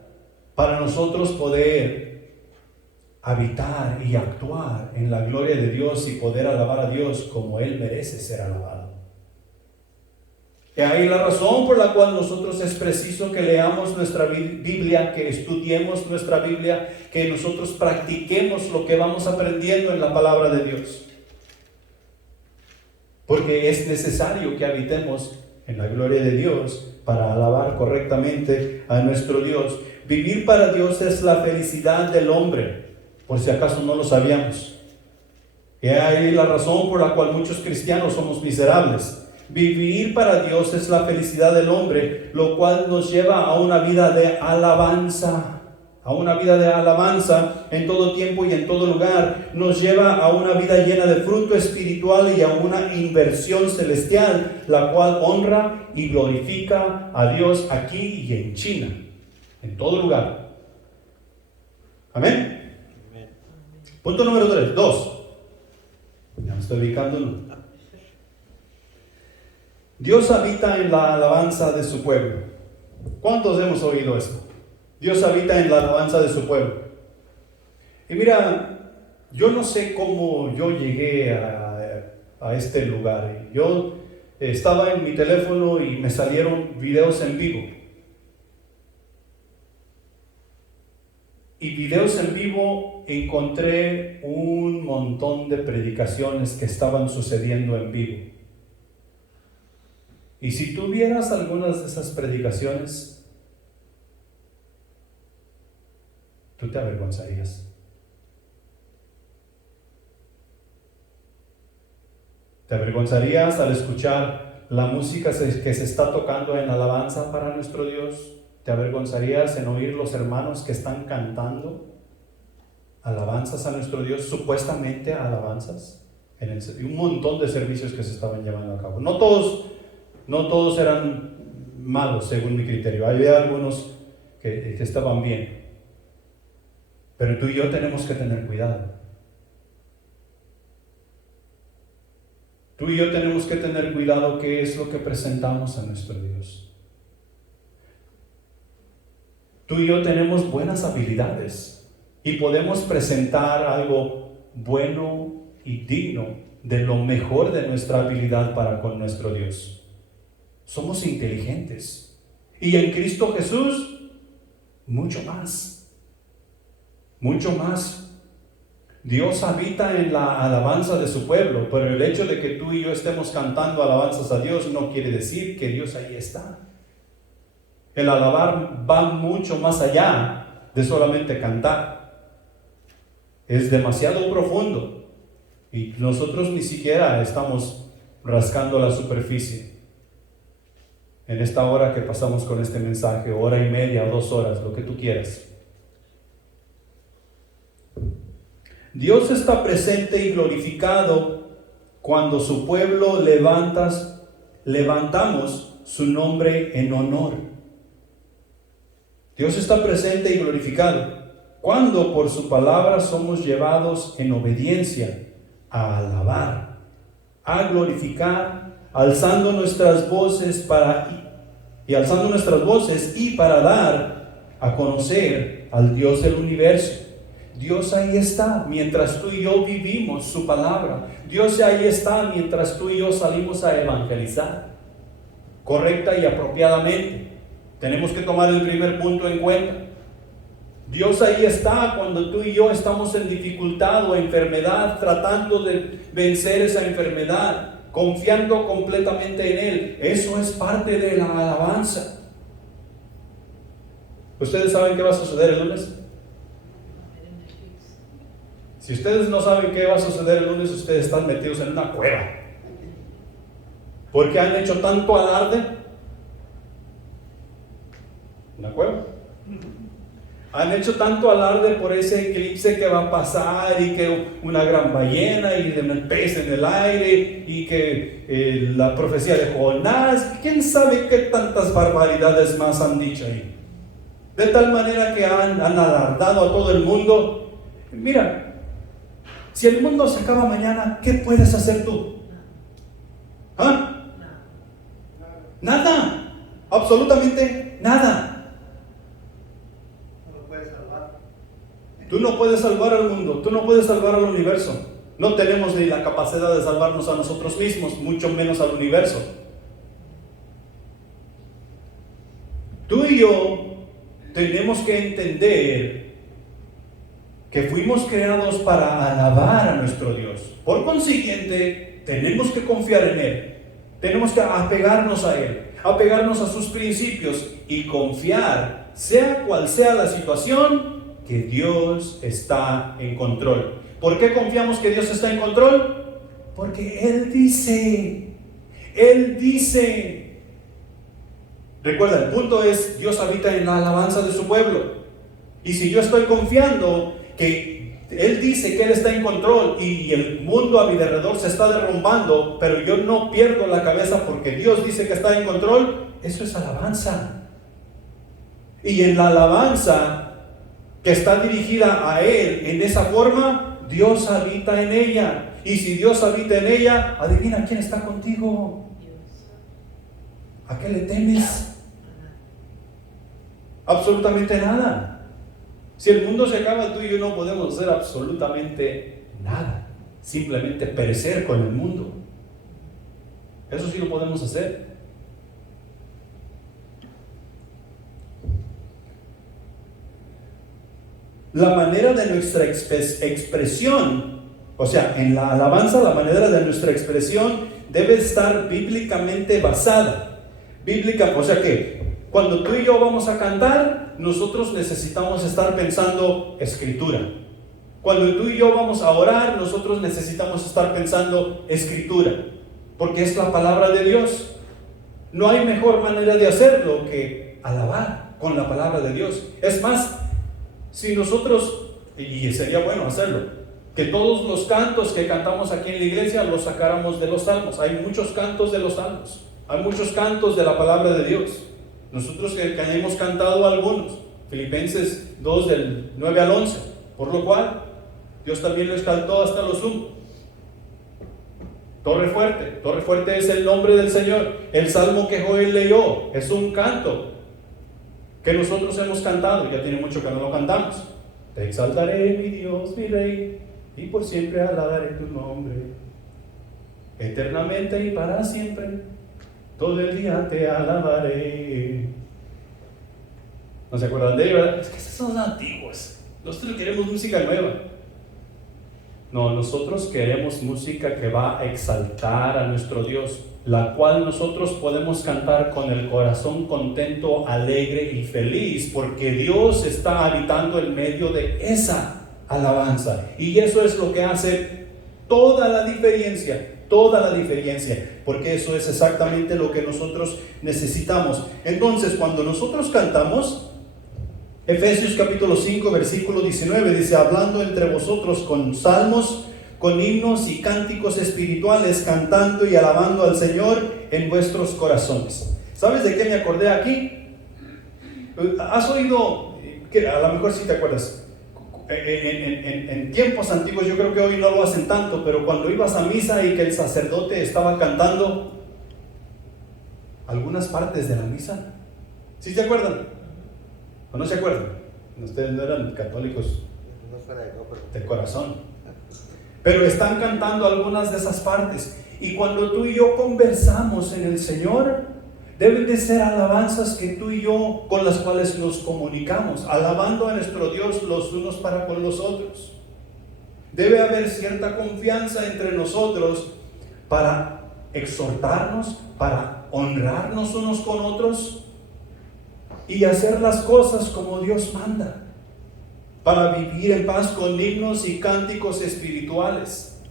para nosotros poder habitar y actuar en la gloria de Dios y poder alabar a Dios como Él merece ser alabado. Y ahí la razón por la cual nosotros es preciso que leamos nuestra Biblia, que estudiemos nuestra Biblia, que nosotros practiquemos lo que vamos aprendiendo en la palabra de Dios. Porque es necesario que habitemos en la gloria de Dios para alabar correctamente a nuestro Dios. Vivir para Dios es la felicidad del hombre, por si acaso no lo sabíamos. Y ahí la razón por la cual muchos cristianos somos miserables. Vivir para Dios es la felicidad del hombre, lo cual nos lleva a una vida de alabanza a una vida de alabanza en todo tiempo y en todo lugar, nos lleva a una vida llena de fruto espiritual y a una inversión celestial, la cual honra y glorifica a Dios aquí y en China, en todo lugar. Amén. Punto número 3, 2. Ya me estoy ubicando uno. Dios habita en la alabanza de su pueblo. ¿Cuántos hemos oído esto? Dios habita en la alabanza de su pueblo. Y mira, yo no sé cómo yo llegué a este lugar. Yo estaba en mi teléfono y me salieron videos en vivo. Y videos en vivo encontré un montón de predicaciones que estaban sucediendo en vivo. Y si tú vieras algunas de esas predicaciones, tú te avergonzarías. Te avergonzarías al escuchar la música que se está tocando en alabanza para nuestro Dios. Te avergonzarías en oír los hermanos que están cantando alabanzas a nuestro Dios, supuestamente alabanzas, y un montón de servicios que se estaban llevando a cabo. No todos eran malos según mi criterio. Había algunos que estaban bien. Pero tú y yo tenemos que tener cuidado. Tú y yo tenemos que tener cuidado qué es lo que presentamos a nuestro Dios. Tú y yo tenemos buenas habilidades y podemos presentar algo bueno y digno de lo mejor de nuestra habilidad para con nuestro Dios. Somos inteligentes y en Cristo Jesús mucho más. Dios habita en la alabanza de su pueblo, pero el hecho de que tú y yo estemos cantando alabanzas a Dios no quiere decir que Dios ahí está. El alabar va mucho más allá de solamente cantar. Es demasiado profundo y nosotros ni siquiera estamos rascando la superficie. En esta hora que pasamos con este mensaje, hora y media o 2 horas, lo que tú quieras. Dios está presente y glorificado cuando su pueblo levantamos su nombre en honor. Dios está presente y glorificado cuando por su palabra somos llevados en obediencia a alabar, a glorificar, alzando nuestras voces y para dar a conocer al Dios del universo. Dios ahí está mientras tú y yo vivimos su palabra. Dios ahí está mientras tú y yo salimos a evangelizar correcta y apropiadamente. Tenemos que tomar el primer punto en cuenta. Dios ahí está cuando tú y yo estamos en dificultad o enfermedad, tratando de vencer esa enfermedad, confiando completamente en Él. Eso es parte de la alabanza. ¿Ustedes saben qué va a suceder el lunes? Si ustedes no saben qué va a suceder el lunes, ustedes están metidos en una cueva. Porque han hecho tanto alarde. ¿Una cueva? Han hecho tanto alarde por ese eclipse que va a pasar y que una gran ballena y de un pez en el aire y que la profecía de Jonás. ¿Quién sabe qué tantas barbaridades más han dicho ahí? De tal manera que han alardado a todo el mundo. Mira, si el mundo se acaba mañana, ¿qué puedes hacer tú? ¿Ah? Nada. Absolutamente nada. No lo puedes salvar. Tú no puedes salvar al mundo. Tú no puedes salvar al universo. No tenemos ni la capacidad de salvarnos a nosotros mismos, mucho menos al universo. Tú y yo tenemos que entender que fuimos creados para alabar a nuestro Dios. Por consiguiente, tenemos que confiar en Él. Tenemos que apegarnos a Él, apegarnos a sus principios y confiar, sea cual sea la situación, que Dios está en control. ¿Por qué confiamos que Dios está en control? Porque Él dice. Recuerda, el punto es, Dios habita en la alabanza de su pueblo. Y si yo estoy confiando que Él dice que Él está en control y el mundo a mi alrededor se está derrumbando, pero yo no pierdo la cabeza porque Dios dice que está en control, eso es alabanza. Y en la alabanza que está dirigida a Él en esa forma, Dios habita en ella. Y si Dios habita en ella, adivina quién está contigo. ¿A qué le temes? Absolutamente nada. Si el mundo se acaba, tú y yo no podemos hacer absolutamente nada. Simplemente perecer con el mundo. Eso sí lo podemos hacer. La manera de nuestra expresión, o sea, en la alabanza, la manera de nuestra expresión debe estar bíblicamente basada. Bíblica, o sea que cuando tú y yo vamos a cantar, nosotros necesitamos estar pensando escritura. Cuando tú y yo vamos a orar, nosotros necesitamos estar pensando escritura, porque es la palabra de Dios. No hay mejor manera de hacerlo que alabar con la palabra de Dios. Es más, si nosotros, y sería bueno hacerlo, que todos los cantos que cantamos aquí en la iglesia los sacáramos de los salmos. Hay muchos cantos de los salmos, hay muchos cantos de la palabra de Dios. Nosotros que hemos cantado algunos, Filipenses 2 del 9 al 11, por lo cual Dios también lo exaltó hasta lo sumo. Torre fuerte es el nombre del Señor. El salmo que Joel leyó es un canto que nosotros hemos cantado, ya tiene mucho que no lo cantamos. Te exaltaré, mi Dios, mi Rey, y por siempre alabaré tu nombre. Eternamente y para siempre, todo el día te alabaré. ¿No se acuerdan de ello, verdad? Es que esos son antiguos. Nosotros queremos música nueva. No, nosotros queremos música que va a exaltar a nuestro Dios, la cual nosotros podemos cantar con el corazón contento, alegre y feliz, porque Dios está habitando en medio de esa alabanza. Y eso es lo que hace toda la diferencia, porque eso es exactamente lo que nosotros necesitamos. Entonces, cuando nosotros cantamos, Efesios capítulo 5 versículo 19 dice: hablando entre vosotros con salmos, con himnos y cánticos espirituales, cantando y alabando al Señor en vuestros corazones. ¿Sabes de qué me acordé aquí? ¿Has oído, que a lo mejor sí te acuerdas, en tiempos antiguos, yo creo que hoy no lo hacen tanto, pero cuando ibas a misa y que el sacerdote estaba cantando algunas partes de la misa, ¿sí te acuerdan? ¿O no se acuerdan? Ustedes no eran católicos de corazón, pero están cantando algunas de esas partes. Y cuando tú y yo conversamos en el Señor, deben de ser alabanzas que tú y yo, con las cuales nos comunicamos, alabando a nuestro Dios los unos para con los otros. Debe haber cierta confianza entre nosotros para exhortarnos, para honrarnos unos con otros y hacer las cosas como Dios manda, para vivir en paz con himnos y cánticos espirituales.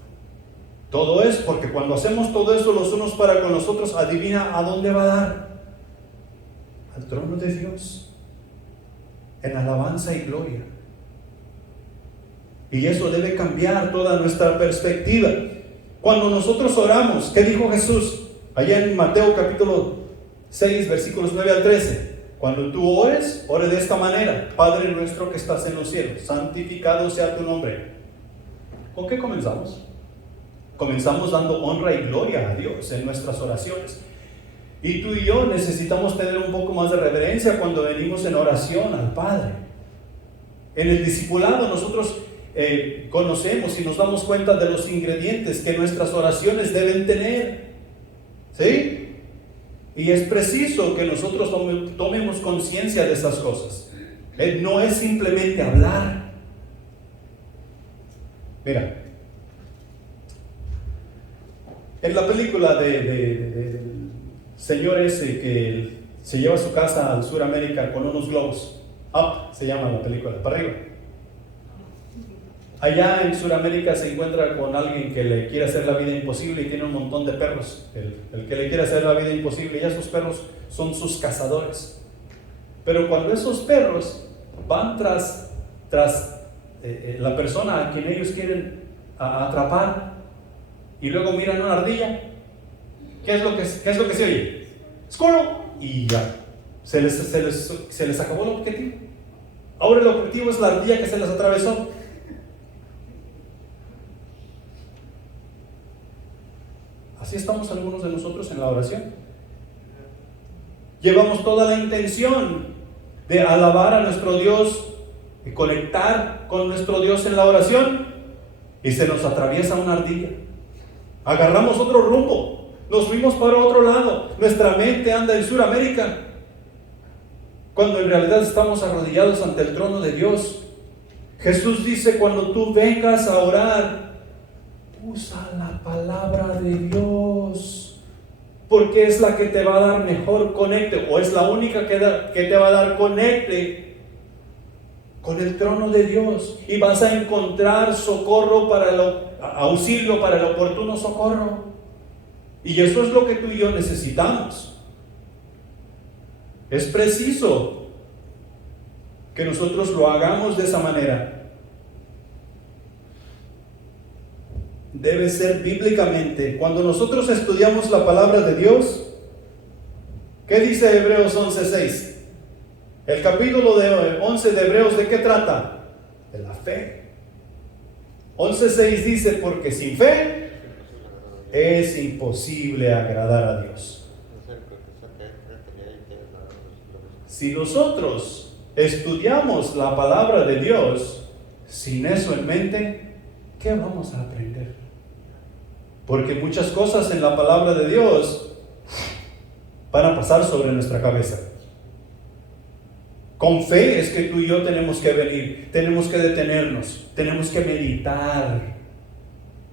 Todo es porque cuando hacemos todo eso los unos para con los otros, adivina a dónde va a dar: al trono de Dios, en alabanza y gloria. Y eso debe cambiar toda nuestra perspectiva. Cuando nosotros oramos, ¿qué dijo Jesús? Allá en Mateo capítulo 6 versículos 9 al 13. Cuando tú ores, ore de esta manera: Padre nuestro que estás en los cielos, santificado sea tu nombre. ¿Con qué comenzamos? Comenzamos dando honra y gloria a Dios en nuestras oraciones. Y tú y yo necesitamos tener un poco más de reverencia cuando venimos en oración al Padre. En el discipulado nosotros conocemos y nos damos cuenta de los ingredientes que nuestras oraciones deben tener. ¿Sí? Y es preciso que nosotros tomemos conciencia de esas cosas. No es simplemente hablar. Mira, en la película del señor ese que se lleva a su casa al Suramérica con unos globos, Up se llama la película, para arriba. Allá en Sudamérica se encuentra con alguien que le quiere hacer la vida imposible y tiene un montón de perros. El que le quiere hacer la vida imposible, y esos perros son sus cazadores. Pero cuando esos perros van tras la persona a quien ellos quieren atrapar y luego miran una ardilla. ¿Qué es lo que se oye? ¡Squirrel! Y ya, se les acabó el objetivo. Ahora el objetivo es la ardilla que se les atravesó. Así estamos algunos de nosotros en la oración. Llevamos toda la intención de alabar a nuestro Dios, de conectar con nuestro Dios en la oración, y se nos atraviesa una ardilla. Agarramos otro rumbo, nos fuimos para otro lado, nuestra mente anda en Sudamérica, cuando en realidad estamos arrodillados ante el trono de Dios. Jesús dice: cuando tú vengas a orar, usa la palabra de Dios, porque es la que te va a dar mejor conecte, o es la única que te va a dar conecte con el trono de Dios, y vas a encontrar socorro auxilio para el oportuno socorro. Y eso es lo que tú y yo necesitamos. Es preciso que nosotros lo hagamos de esa manera. Debe ser bíblicamente. Cuando nosotros estudiamos la palabra de Dios, ¿qué dice Hebreos 11:6? El capítulo 11 de Hebreos, ¿de qué trata? De la fe. 11:6 dice: porque sin fe es imposible agradar a Dios. Si nosotros estudiamos la palabra de Dios sin eso en mente, ¿qué vamos a aprender? Porque muchas cosas en la palabra de Dios van a pasar sobre nuestra cabeza. Con fe es que tú y yo tenemos que venir, tenemos que detenernos, tenemos que meditar.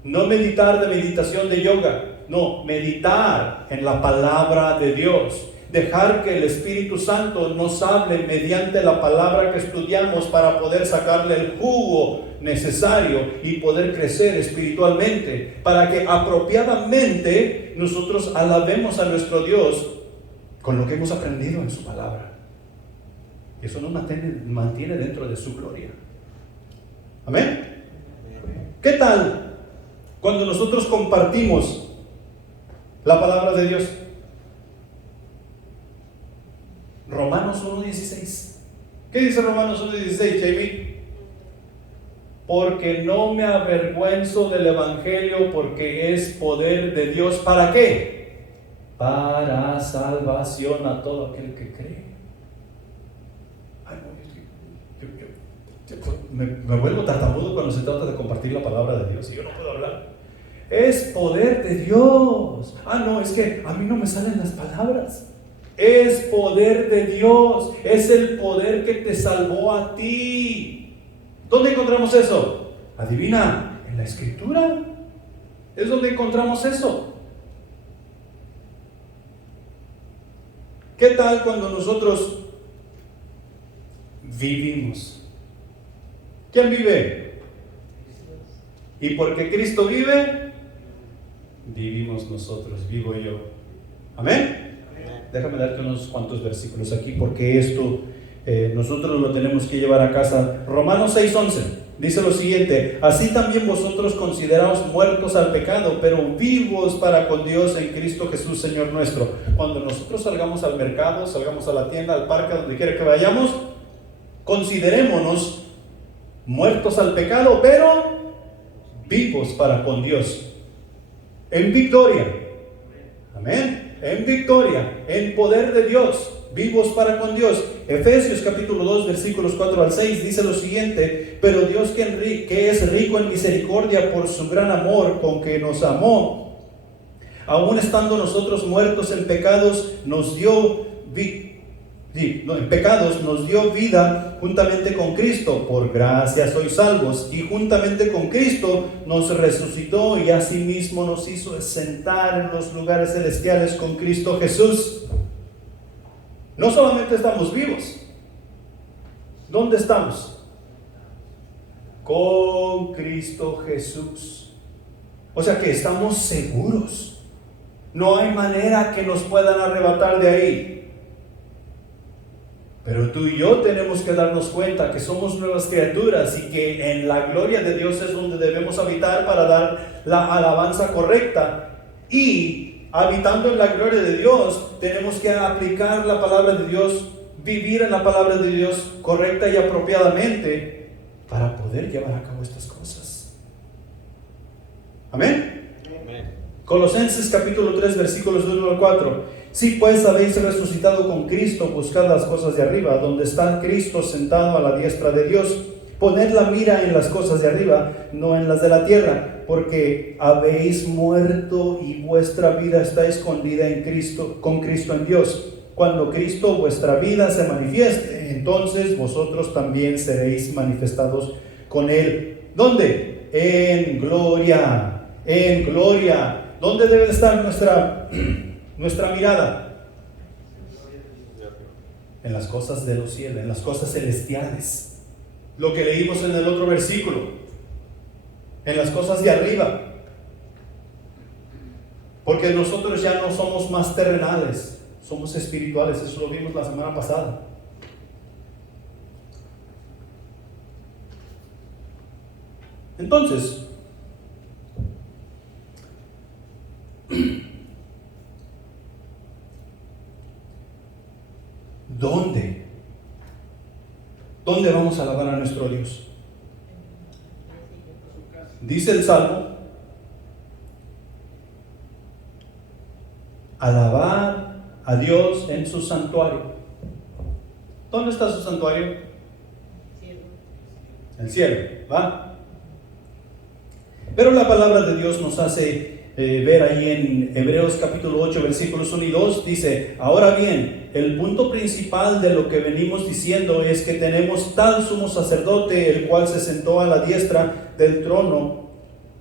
No meditar de meditación de yoga, no, meditar en la palabra de Dios. Dejar que el Espíritu Santo nos hable mediante la palabra que estudiamos para poder sacarle el jugo necesario y poder crecer espiritualmente, para que apropiadamente nosotros alabemos a nuestro Dios con lo que hemos aprendido en su palabra. Eso nos mantiene dentro de su gloria. Amén. ¿Qué tal cuando nosotros compartimos la palabra de Dios? Romanos 1:16. ¿Qué dice Romanos 1:16, Jamie? Porque no me avergüenzo del evangelio, porque es poder de Dios. ¿Para qué? Para salvación a todo aquel que cree. Ay, me vuelvo tartamudo cuando se trata de compartir la palabra de Dios y yo no puedo hablar. Es poder de Dios. No, es que a mí no me salen las palabras. Es poder de Dios, es el poder que te salvó a ti. ¿Dónde encontramos eso? Adivina, en la Escritura. Es donde encontramos eso. ¿Qué tal cuando nosotros vivimos? ¿Quién vive? Y porque Cristo vive, vivimos nosotros, vivo yo. Amén. Déjame darte unos cuantos versículos aquí, porque esto nosotros lo tenemos que llevar a casa. Romanos 6:11 dice lo siguiente: así también vosotros consideraos muertos al pecado, pero vivos para con Dios en Cristo Jesús Señor nuestro. Cuando nosotros salgamos al mercado, salgamos a la tienda, al parque, donde quiera que vayamos, considerémonos muertos al pecado, pero vivos para con Dios, en victoria. Amén. En victoria, en poder de Dios, vivos para con Dios. Efesios capítulo 2 versículos 4-6 dice lo siguiente: pero Dios que es rico en misericordia por su gran amor con que nos amó, aun estando nosotros muertos en pecados, nos dio vida juntamente con Cristo. Por gracia sois salvos, y juntamente con Cristo nos resucitó y asimismo nos hizo sentar en los lugares celestiales con Cristo Jesús. No solamente estamos vivos, ¿dónde estamos? Con Cristo Jesús. O sea que estamos seguros. No hay manera que nos puedan arrebatar de ahí. Pero tú y yo tenemos que darnos cuenta que somos nuevas criaturas y que en la gloria de Dios es donde debemos habitar para dar la alabanza correcta. Y habitando en la gloria de Dios, tenemos que aplicar la palabra de Dios, vivir en la palabra de Dios correcta y apropiadamente para poder llevar a cabo estas cosas. Amén. Amén. Colosenses capítulo 3 versículos 1 al 4. Si pues habéis resucitado con Cristo, buscad las cosas de arriba, donde está Cristo sentado a la diestra de Dios. Poned la mira en las cosas de arriba, no en las de la tierra, porque habéis muerto y vuestra vida está escondida en Cristo, con Cristo en Dios. Cuando Cristo vuestra vida se manifieste, entonces vosotros también seréis manifestados con Él. ¿Dónde? En gloria, en gloria. ¿Dónde debe estar nuestra mirada? En las cosas de los cielos, en las cosas celestiales. Lo que leímos en el otro versículo, en las cosas de arriba. Porque nosotros ya no somos más terrenales, somos espirituales. Eso lo vimos la semana pasada. Entonces, ¿dónde vamos a alabar a nuestro Dios? Dice el Salmo: alabar a Dios en su santuario. ¿Dónde está su santuario? En el cielo, ¿va? Pero la palabra de Dios nos hace ver ahí en Hebreos capítulo 8 versículos 1 y 2, dice: ahora bien, el punto principal de lo que venimos diciendo es que tenemos tal sumo sacerdote, el cual se sentó a la diestra del trono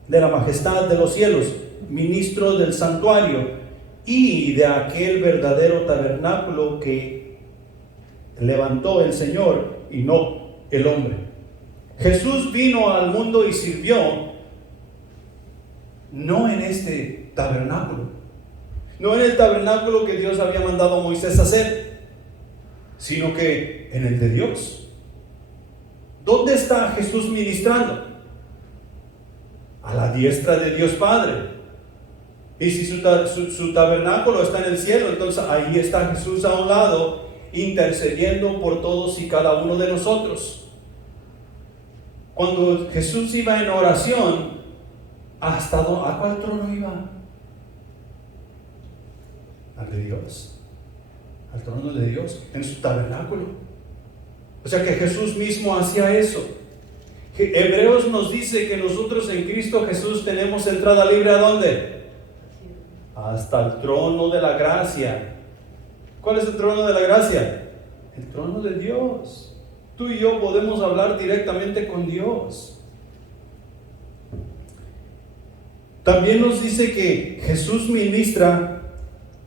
de la majestad de los cielos, ministro del santuario y de aquel verdadero tabernáculo que levantó el Señor y no el hombre. Jesús vino al mundo y sirvió no en este tabernáculo, no en el tabernáculo que Dios había mandado a Moisés hacer, sino que en el de Dios. ¿Dónde está Jesús ministrando? A la diestra de Dios Padre. Y si su tabernáculo está en el cielo, entonces ahí está Jesús a un lado, intercediendo por todos y cada uno de nosotros. Cuando Jesús iba en oración, ¿a cuál trono iba? Al de Dios, al trono de Dios, en su tabernáculo. O sea que Jesús mismo hacía eso. Hebreos nos dice que nosotros en Cristo Jesús tenemos entrada libre. ¿A dónde? Hasta el trono de la gracia. ¿Cuál es el trono de la gracia? El trono de Dios. Tú y yo podemos hablar directamente con Dios. También nos dice que Jesús ministra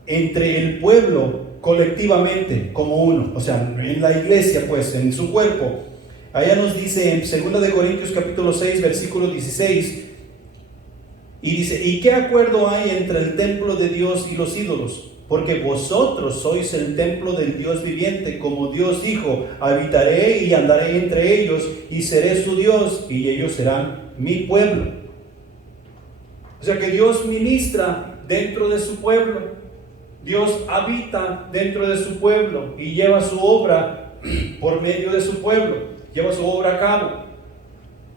entre el pueblo colectivamente como uno, o sea, en la iglesia, pues, en su cuerpo. Allá nos dice en 2 Corintios capítulo 6 versículo 16, y dice: ¿y qué acuerdo hay entre el templo de Dios y los ídolos? Porque vosotros sois el templo del Dios viviente, como Dios dijo: habitaré y andaré entre ellos, y seré su Dios, y ellos serán mi pueblo. O sea que Dios ministra dentro de su pueblo. Dios habita dentro de su pueblo y lleva su obra por medio de su pueblo, lleva su obra a cabo.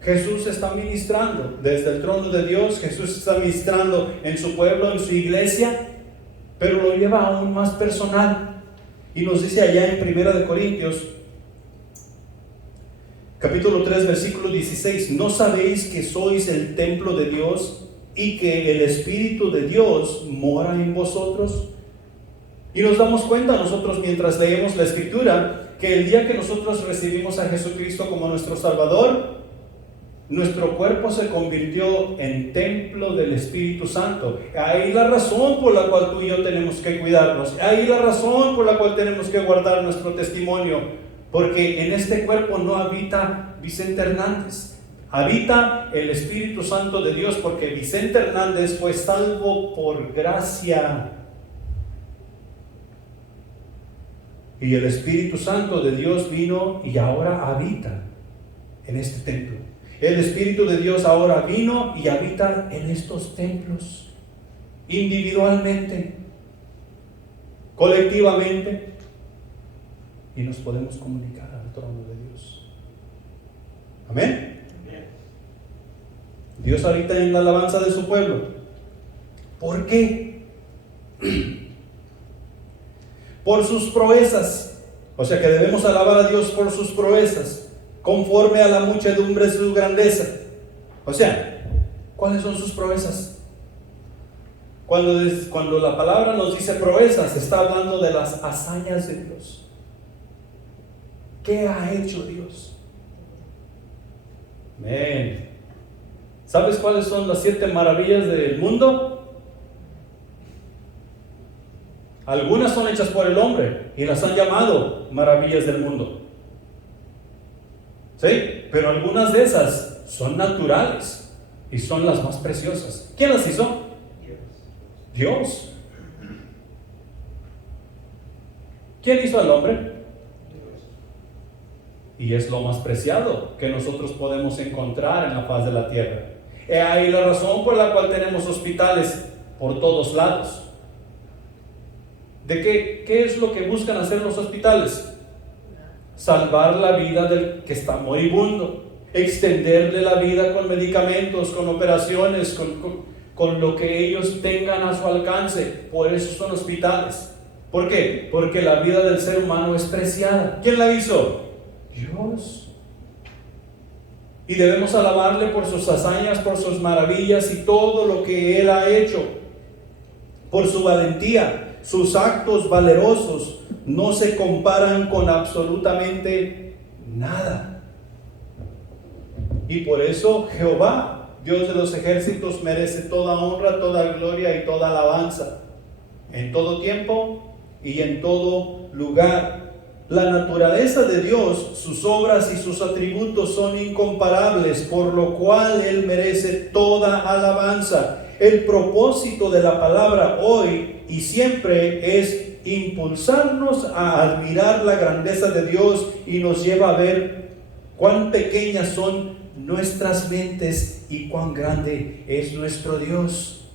Jesús está ministrando desde el trono de Dios. Jesús está ministrando en su pueblo, en su iglesia, pero lo lleva aún más personal. Y nos dice allá en 1 Corintios capítulo 3 versículo 16: ¿no sabéis que sois el templo de Dios y que el Espíritu de Dios mora en vosotros? Y nos damos cuenta nosotros mientras leemos la Escritura que el día que nosotros recibimos a Jesucristo como nuestro Salvador, nuestro cuerpo se convirtió en templo del Espíritu Santo. Ahí la razón por la cual tú y yo tenemos que cuidarnos. Ahí la razón por la cual tenemos que guardar nuestro testimonio. Porque en este cuerpo no habita Vicente Hernández. Habita el Espíritu Santo de Dios, porque Vicente Hernández fue salvo por gracia. Y el Espíritu Santo de Dios vino y ahora habita en este templo. El Espíritu de Dios ahora vino y habita en estos templos, individualmente, colectivamente, y nos podemos comunicar al trono de Dios. Amén. Dios habita en la alabanza de su pueblo. ¿Por qué? Por sus proezas. O sea que debemos alabar a Dios por sus proezas, conforme a la muchedumbre de su grandeza. O sea, ¿cuáles son sus proezas? Cuando la palabra nos dice proezas, está hablando de las hazañas de Dios. ¿Qué ha hecho Dios? Amén. ¿Sabes cuáles son las 7 maravillas del mundo? Algunas son hechas por el hombre y las han llamado maravillas del mundo. ¿Sí? Pero algunas de esas son naturales y son las más preciosas. ¿Quién las hizo? Dios. ¿Quién hizo al hombre? Y es lo más preciado que nosotros podemos encontrar en la faz de la tierra. He ahí la razón por la cual tenemos hospitales por todos lados. ¿De qué es lo que buscan hacer los hospitales? Salvar la vida del que está moribundo, extenderle la vida con medicamentos, con operaciones, con lo que ellos tengan a su alcance. Por eso son hospitales. ¿Por qué? Porque la vida del ser humano es preciada. ¿Quién la hizo? Dios. Y debemos alabarle por sus hazañas, por sus maravillas y todo lo que Él ha hecho, por su valentía. Sus actos valerosos no se comparan con absolutamente nada. Y por eso Jehová, Dios de los ejércitos, merece toda honra, toda gloria y toda alabanza, en todo tiempo y en todo lugar. La naturaleza de Dios, sus obras y sus atributos son incomparables, por lo cual Él merece toda alabanza. El propósito de la palabra hoy y siempre es impulsarnos a admirar la grandeza de Dios, y nos lleva a ver cuán pequeñas son nuestras mentes y cuán grande es nuestro Dios.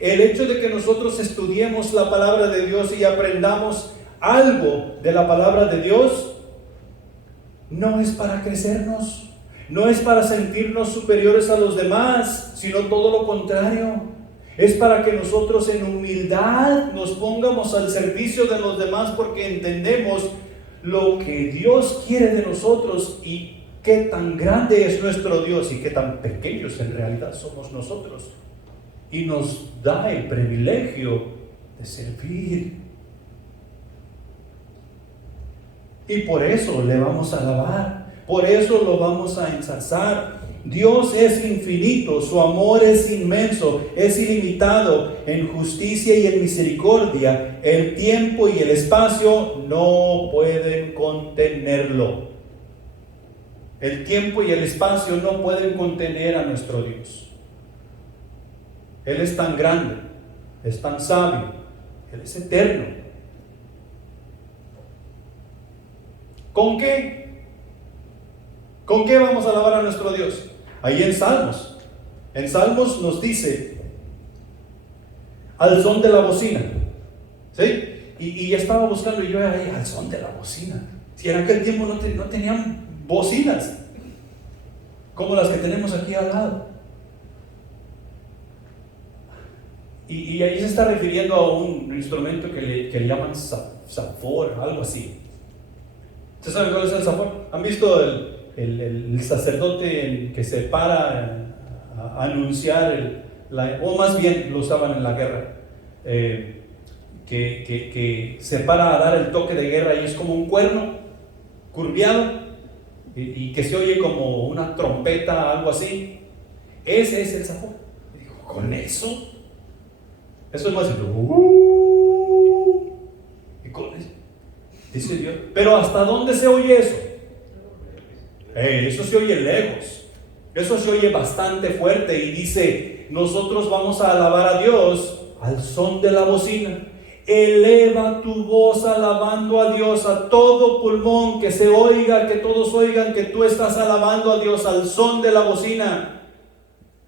El hecho de que nosotros estudiemos la palabra de Dios y aprendamos algo de la palabra de Dios no es para crecernos, no es para sentirnos superiores a los demás, sino todo lo contrario. Es para que nosotros en humildad nos pongamos al servicio de los demás, porque entendemos lo que Dios quiere de nosotros y qué tan grande es nuestro Dios y qué tan pequeños en realidad somos nosotros. Y nos da el privilegio de servir. Y por eso le vamos a alabar, por eso lo vamos a ensalzar. Dios es infinito, su amor es inmenso, es ilimitado en justicia y en misericordia. El tiempo y el espacio no pueden contenerlo. El tiempo y el espacio no pueden contener a nuestro Dios. Él es tan grande, es tan sabio, Él es eterno. ¿Con qué? ¿Con qué vamos a alabar a nuestro Dios? Ahí en Salmos nos dice, al son de la bocina, ¿sí? Y estaba buscando yo ahí, al son de la bocina. Si en aquel tiempo no tenían bocinas como las que tenemos aquí al lado. Y ahí se está refiriendo a un instrumento que le llaman zafor, algo así. ¿Ustedes saben cuál es el zafor? ¿Han visto el sacerdote que se para a anunciar, o más bien lo usaban en la guerra, que se para a dar el toque de guerra y es como un cuerno curviado y que se oye como una trompeta, algo así? Ese es el zafor. Y digo, ¿con eso? Eso es más y con eso, dice Dios. Pero ¿hasta dónde se oye eso? Eso se oye lejos, eso se oye bastante fuerte, y dice, nosotros vamos a alabar a Dios al son de la bocina. Eleva tu voz alabando a Dios a todo pulmón, que se oiga, que todos oigan que tú estás alabando a Dios al son de la bocina,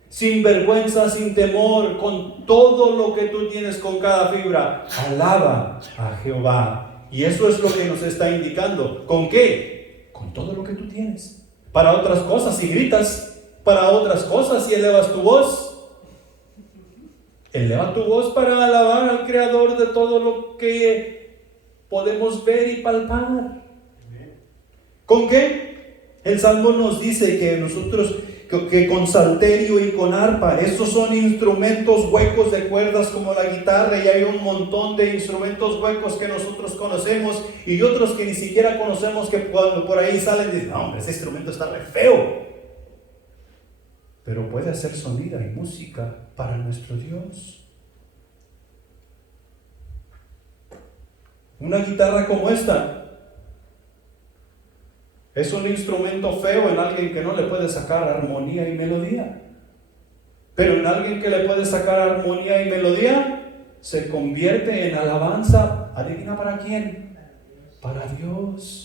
sin vergüenza, sin temor, con todo lo que tú tienes, con cada fibra. Alaba a Jehová. Y eso es lo que nos está indicando. ¿Con qué? Con todo lo que tú tienes. Para otras cosas, si gritas, para otras cosas, si elevas tu voz. Eleva tu voz para alabar al Creador de todo lo que podemos ver y palpar. ¿Con qué? El Salmo nos dice que nosotros, que con salterio y con arpa, estos son instrumentos huecos de cuerdas como la guitarra, y hay un montón de instrumentos huecos que nosotros conocemos y otros que ni siquiera conocemos, que cuando por ahí salen dicen, no hombre, ese instrumento está re feo. Pero puede hacer sonido y música para nuestro Dios. Una guitarra como esta es un instrumento feo en alguien que no le puede sacar armonía y melodía. Pero en alguien que le puede sacar armonía y melodía, se convierte en alabanza. ¿Adivina para quién? Para Dios.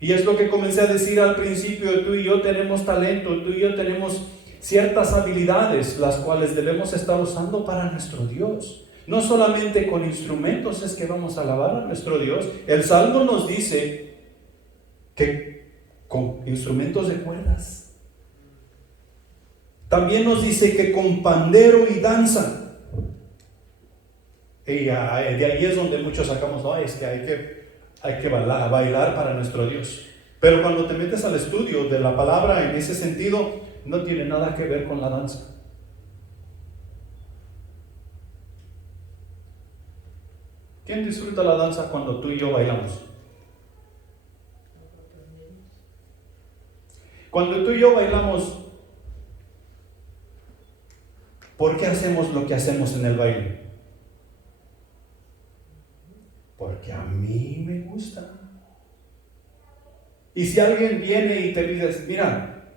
Y es lo que comencé a decir al principio: tú y yo tenemos talento, tú y yo tenemos ciertas habilidades, las cuales debemos estar usando para nuestro Dios. No solamente con instrumentos es que vamos a alabar a nuestro Dios. El Salmo nos dice que con instrumentos de cuerdas. También nos dice que con pandero y danza. Y de ahí es donde muchos sacamos, no, es que hay que bailar para nuestro Dios. Pero cuando te metes al estudio de la palabra en ese sentido, no tiene nada que ver con la danza. ¿Quién disfruta la danza cuando tú y yo bailamos? Cuando tú y yo bailamos, ¿por qué hacemos lo que hacemos en el baile? Porque a mí me gusta. Y si alguien viene y te dice, mira,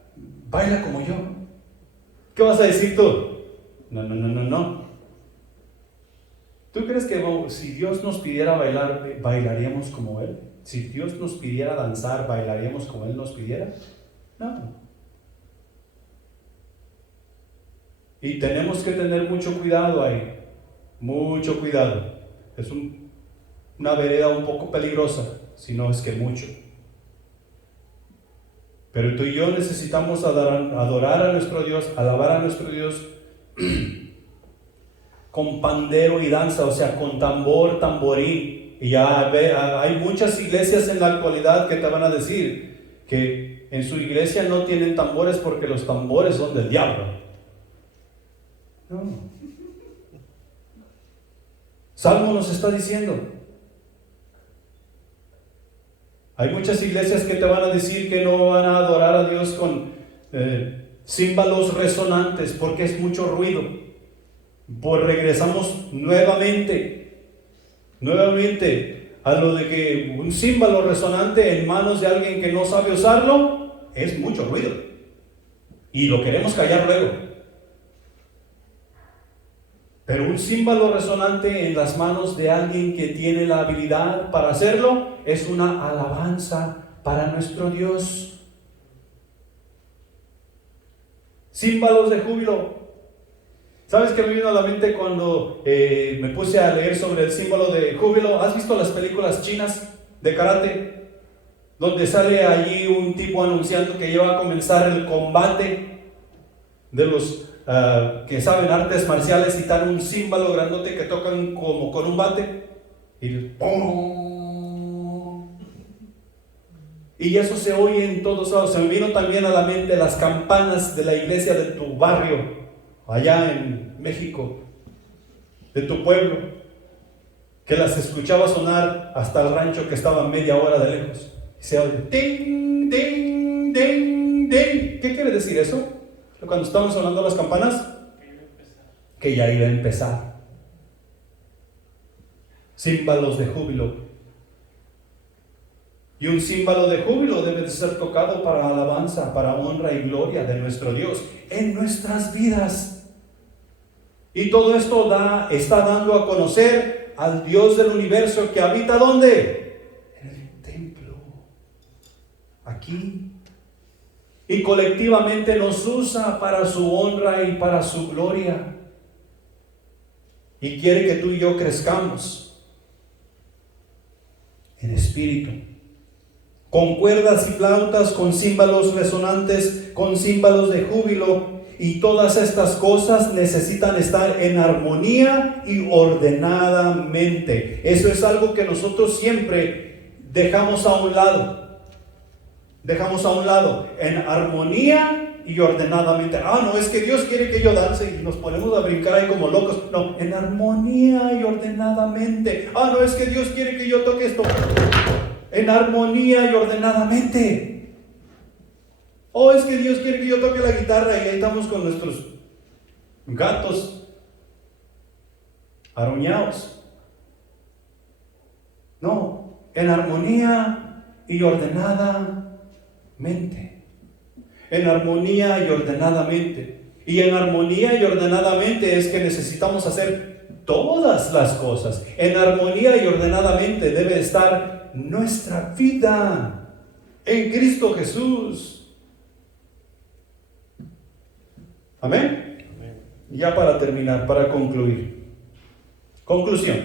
baila como yo, ¿qué vas a decir tú? No. ¿Tú crees que si Dios nos pidiera bailar, bailaríamos como Él? Si Dios nos pidiera danzar, ¿bailaríamos como Él nos pidiera? No. Y tenemos que tener mucho cuidado ahí. Mucho cuidado. Es una vereda un poco peligrosa, si no es que mucho. Pero tú y yo necesitamos adorar a nuestro Dios, alabar a nuestro Dios con pandero y danza, o sea, con tambor, tamborín. Y ya hay muchas iglesias en la actualidad que te van a decir que en su iglesia no tienen tambores porque los tambores son del diablo. No. Salmo nos está diciendo. Hay muchas iglesias que te van a decir que no van a adorar a Dios con címbalos resonantes porque es mucho ruido. Pues regresamos nuevamente a lo de que un címbalo resonante en manos de alguien que no sabe usarlo es mucho ruido y lo queremos callar luego. Pero un címbalo resonante en las manos de alguien que tiene la habilidad para hacerlo es una alabanza para nuestro Dios. Címbalos de júbilo. ¿Sabes qué me vino a la mente cuando me puse a leer sobre el símbolo de júbilo? ¿Has visto las películas chinas de karate? Donde sale allí un tipo anunciando que ya va a comenzar el combate de los que saben artes marciales, y dan un címbalo grandote que tocan como con un bate y ¡pum! Y eso se oye en todos lados. Se me vino también a la mente las campanas de la iglesia de tu barrio, allá en México, de tu pueblo, que las escuchaba sonar hasta el rancho que estaba media hora de lejos. Y se oye ding, ding, ding, ding. ¿Qué quiere decir eso? Cuando estaban sonando las campanas, que ya iba a empezar. Címbalos de júbilo. Y un címbalo de júbilo debe de ser tocado para alabanza, para honra y gloria de nuestro Dios en nuestras vidas. Y todo esto está dando a conocer al Dios del universo que habita ¿dónde? En el templo. Aquí. Y colectivamente nos usa para su honra y para su gloria. Y quiere que tú y yo crezcamos en espíritu, con cuerdas y flautas, con címbalos resonantes, con címbalos de júbilo. Y todas estas cosas necesitan estar en armonía y ordenadamente. Eso es algo que nosotros siempre dejamos a un lado. Dejamos a un lado, en armonía y ordenadamente. No, es que Dios quiere que yo dance y nos ponemos a brincar ahí como locos. No, en armonía y ordenadamente. No, es que Dios quiere que yo toque esto. En armonía y ordenadamente. Es que Dios quiere que yo toque la guitarra y ahí estamos con nuestros gatos aruñados. No, en armonía y ordenadamente. En armonía y ordenadamente. Y en armonía y ordenadamente es que necesitamos hacer todas las cosas. En armonía y ordenadamente debe estar nuestra vida en Cristo Jesús. Amén. Ya para terminar, para concluir. Conclusión.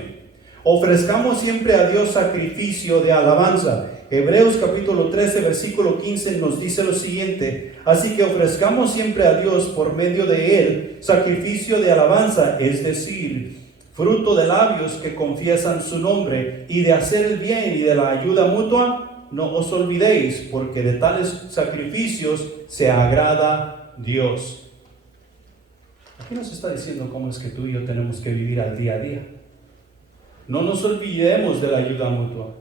Ofrezcamos siempre a Dios sacrificio de alabanza. Hebreos capítulo 13, versículo 15 nos dice lo siguiente: así que ofrezcamos siempre a Dios por medio de Él sacrificio de alabanza, es decir, fruto de labios que confiesan su nombre, y de hacer el bien y de la ayuda mutua, no os olvidéis, porque de tales sacrificios se agrada Dios. Aquí nos está diciendo cómo es que tú y yo tenemos que vivir al día a día. No nos olvidemos de la ayuda mutua.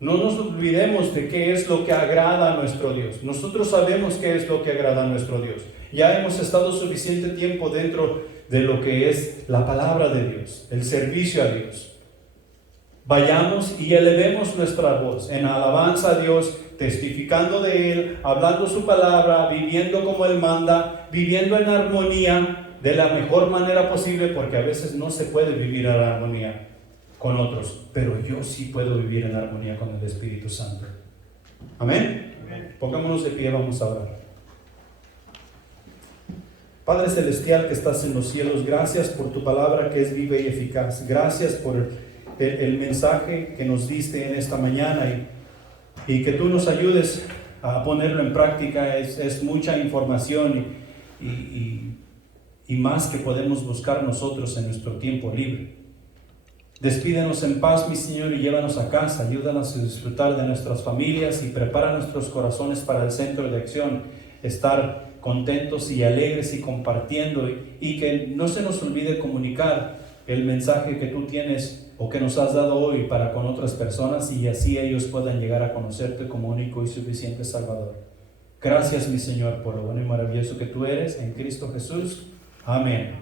No nos olvidemos de qué es lo que agrada a nuestro Dios. Nosotros sabemos qué es lo que agrada a nuestro Dios. Ya hemos estado suficiente tiempo dentro de lo que es la palabra de Dios, el servicio a Dios. Vayamos y elevemos nuestra voz en alabanza a Dios, testificando de Él, hablando su palabra, viviendo como Él manda, viviendo en armonía de la mejor manera posible, porque a veces no se puede vivir en armonía con otros, pero yo sí puedo vivir en armonía con el Espíritu Santo. Amén. Pongámonos de pie, vamos a orar. Padre Celestial que estás en los cielos, gracias por tu palabra que es viva y eficaz. Gracias por el mensaje que nos diste en esta mañana y que tú nos ayudes a ponerlo en práctica. Es mucha información y más que podemos buscar nosotros en nuestro tiempo libre. Despídenos en paz, mi Señor, y llévanos a casa. Ayúdanos a disfrutar de nuestras familias y prepara nuestros corazones para el centro de acción. Estar contentos y alegres y compartiendo y que no se nos olvide comunicar el mensaje que tú tienes o que nos has dado hoy para con otras personas y así ellos puedan llegar a conocerte como único y suficiente Salvador. Gracias, mi Señor, por lo bueno y maravilloso que tú eres en Cristo Jesús. Amén.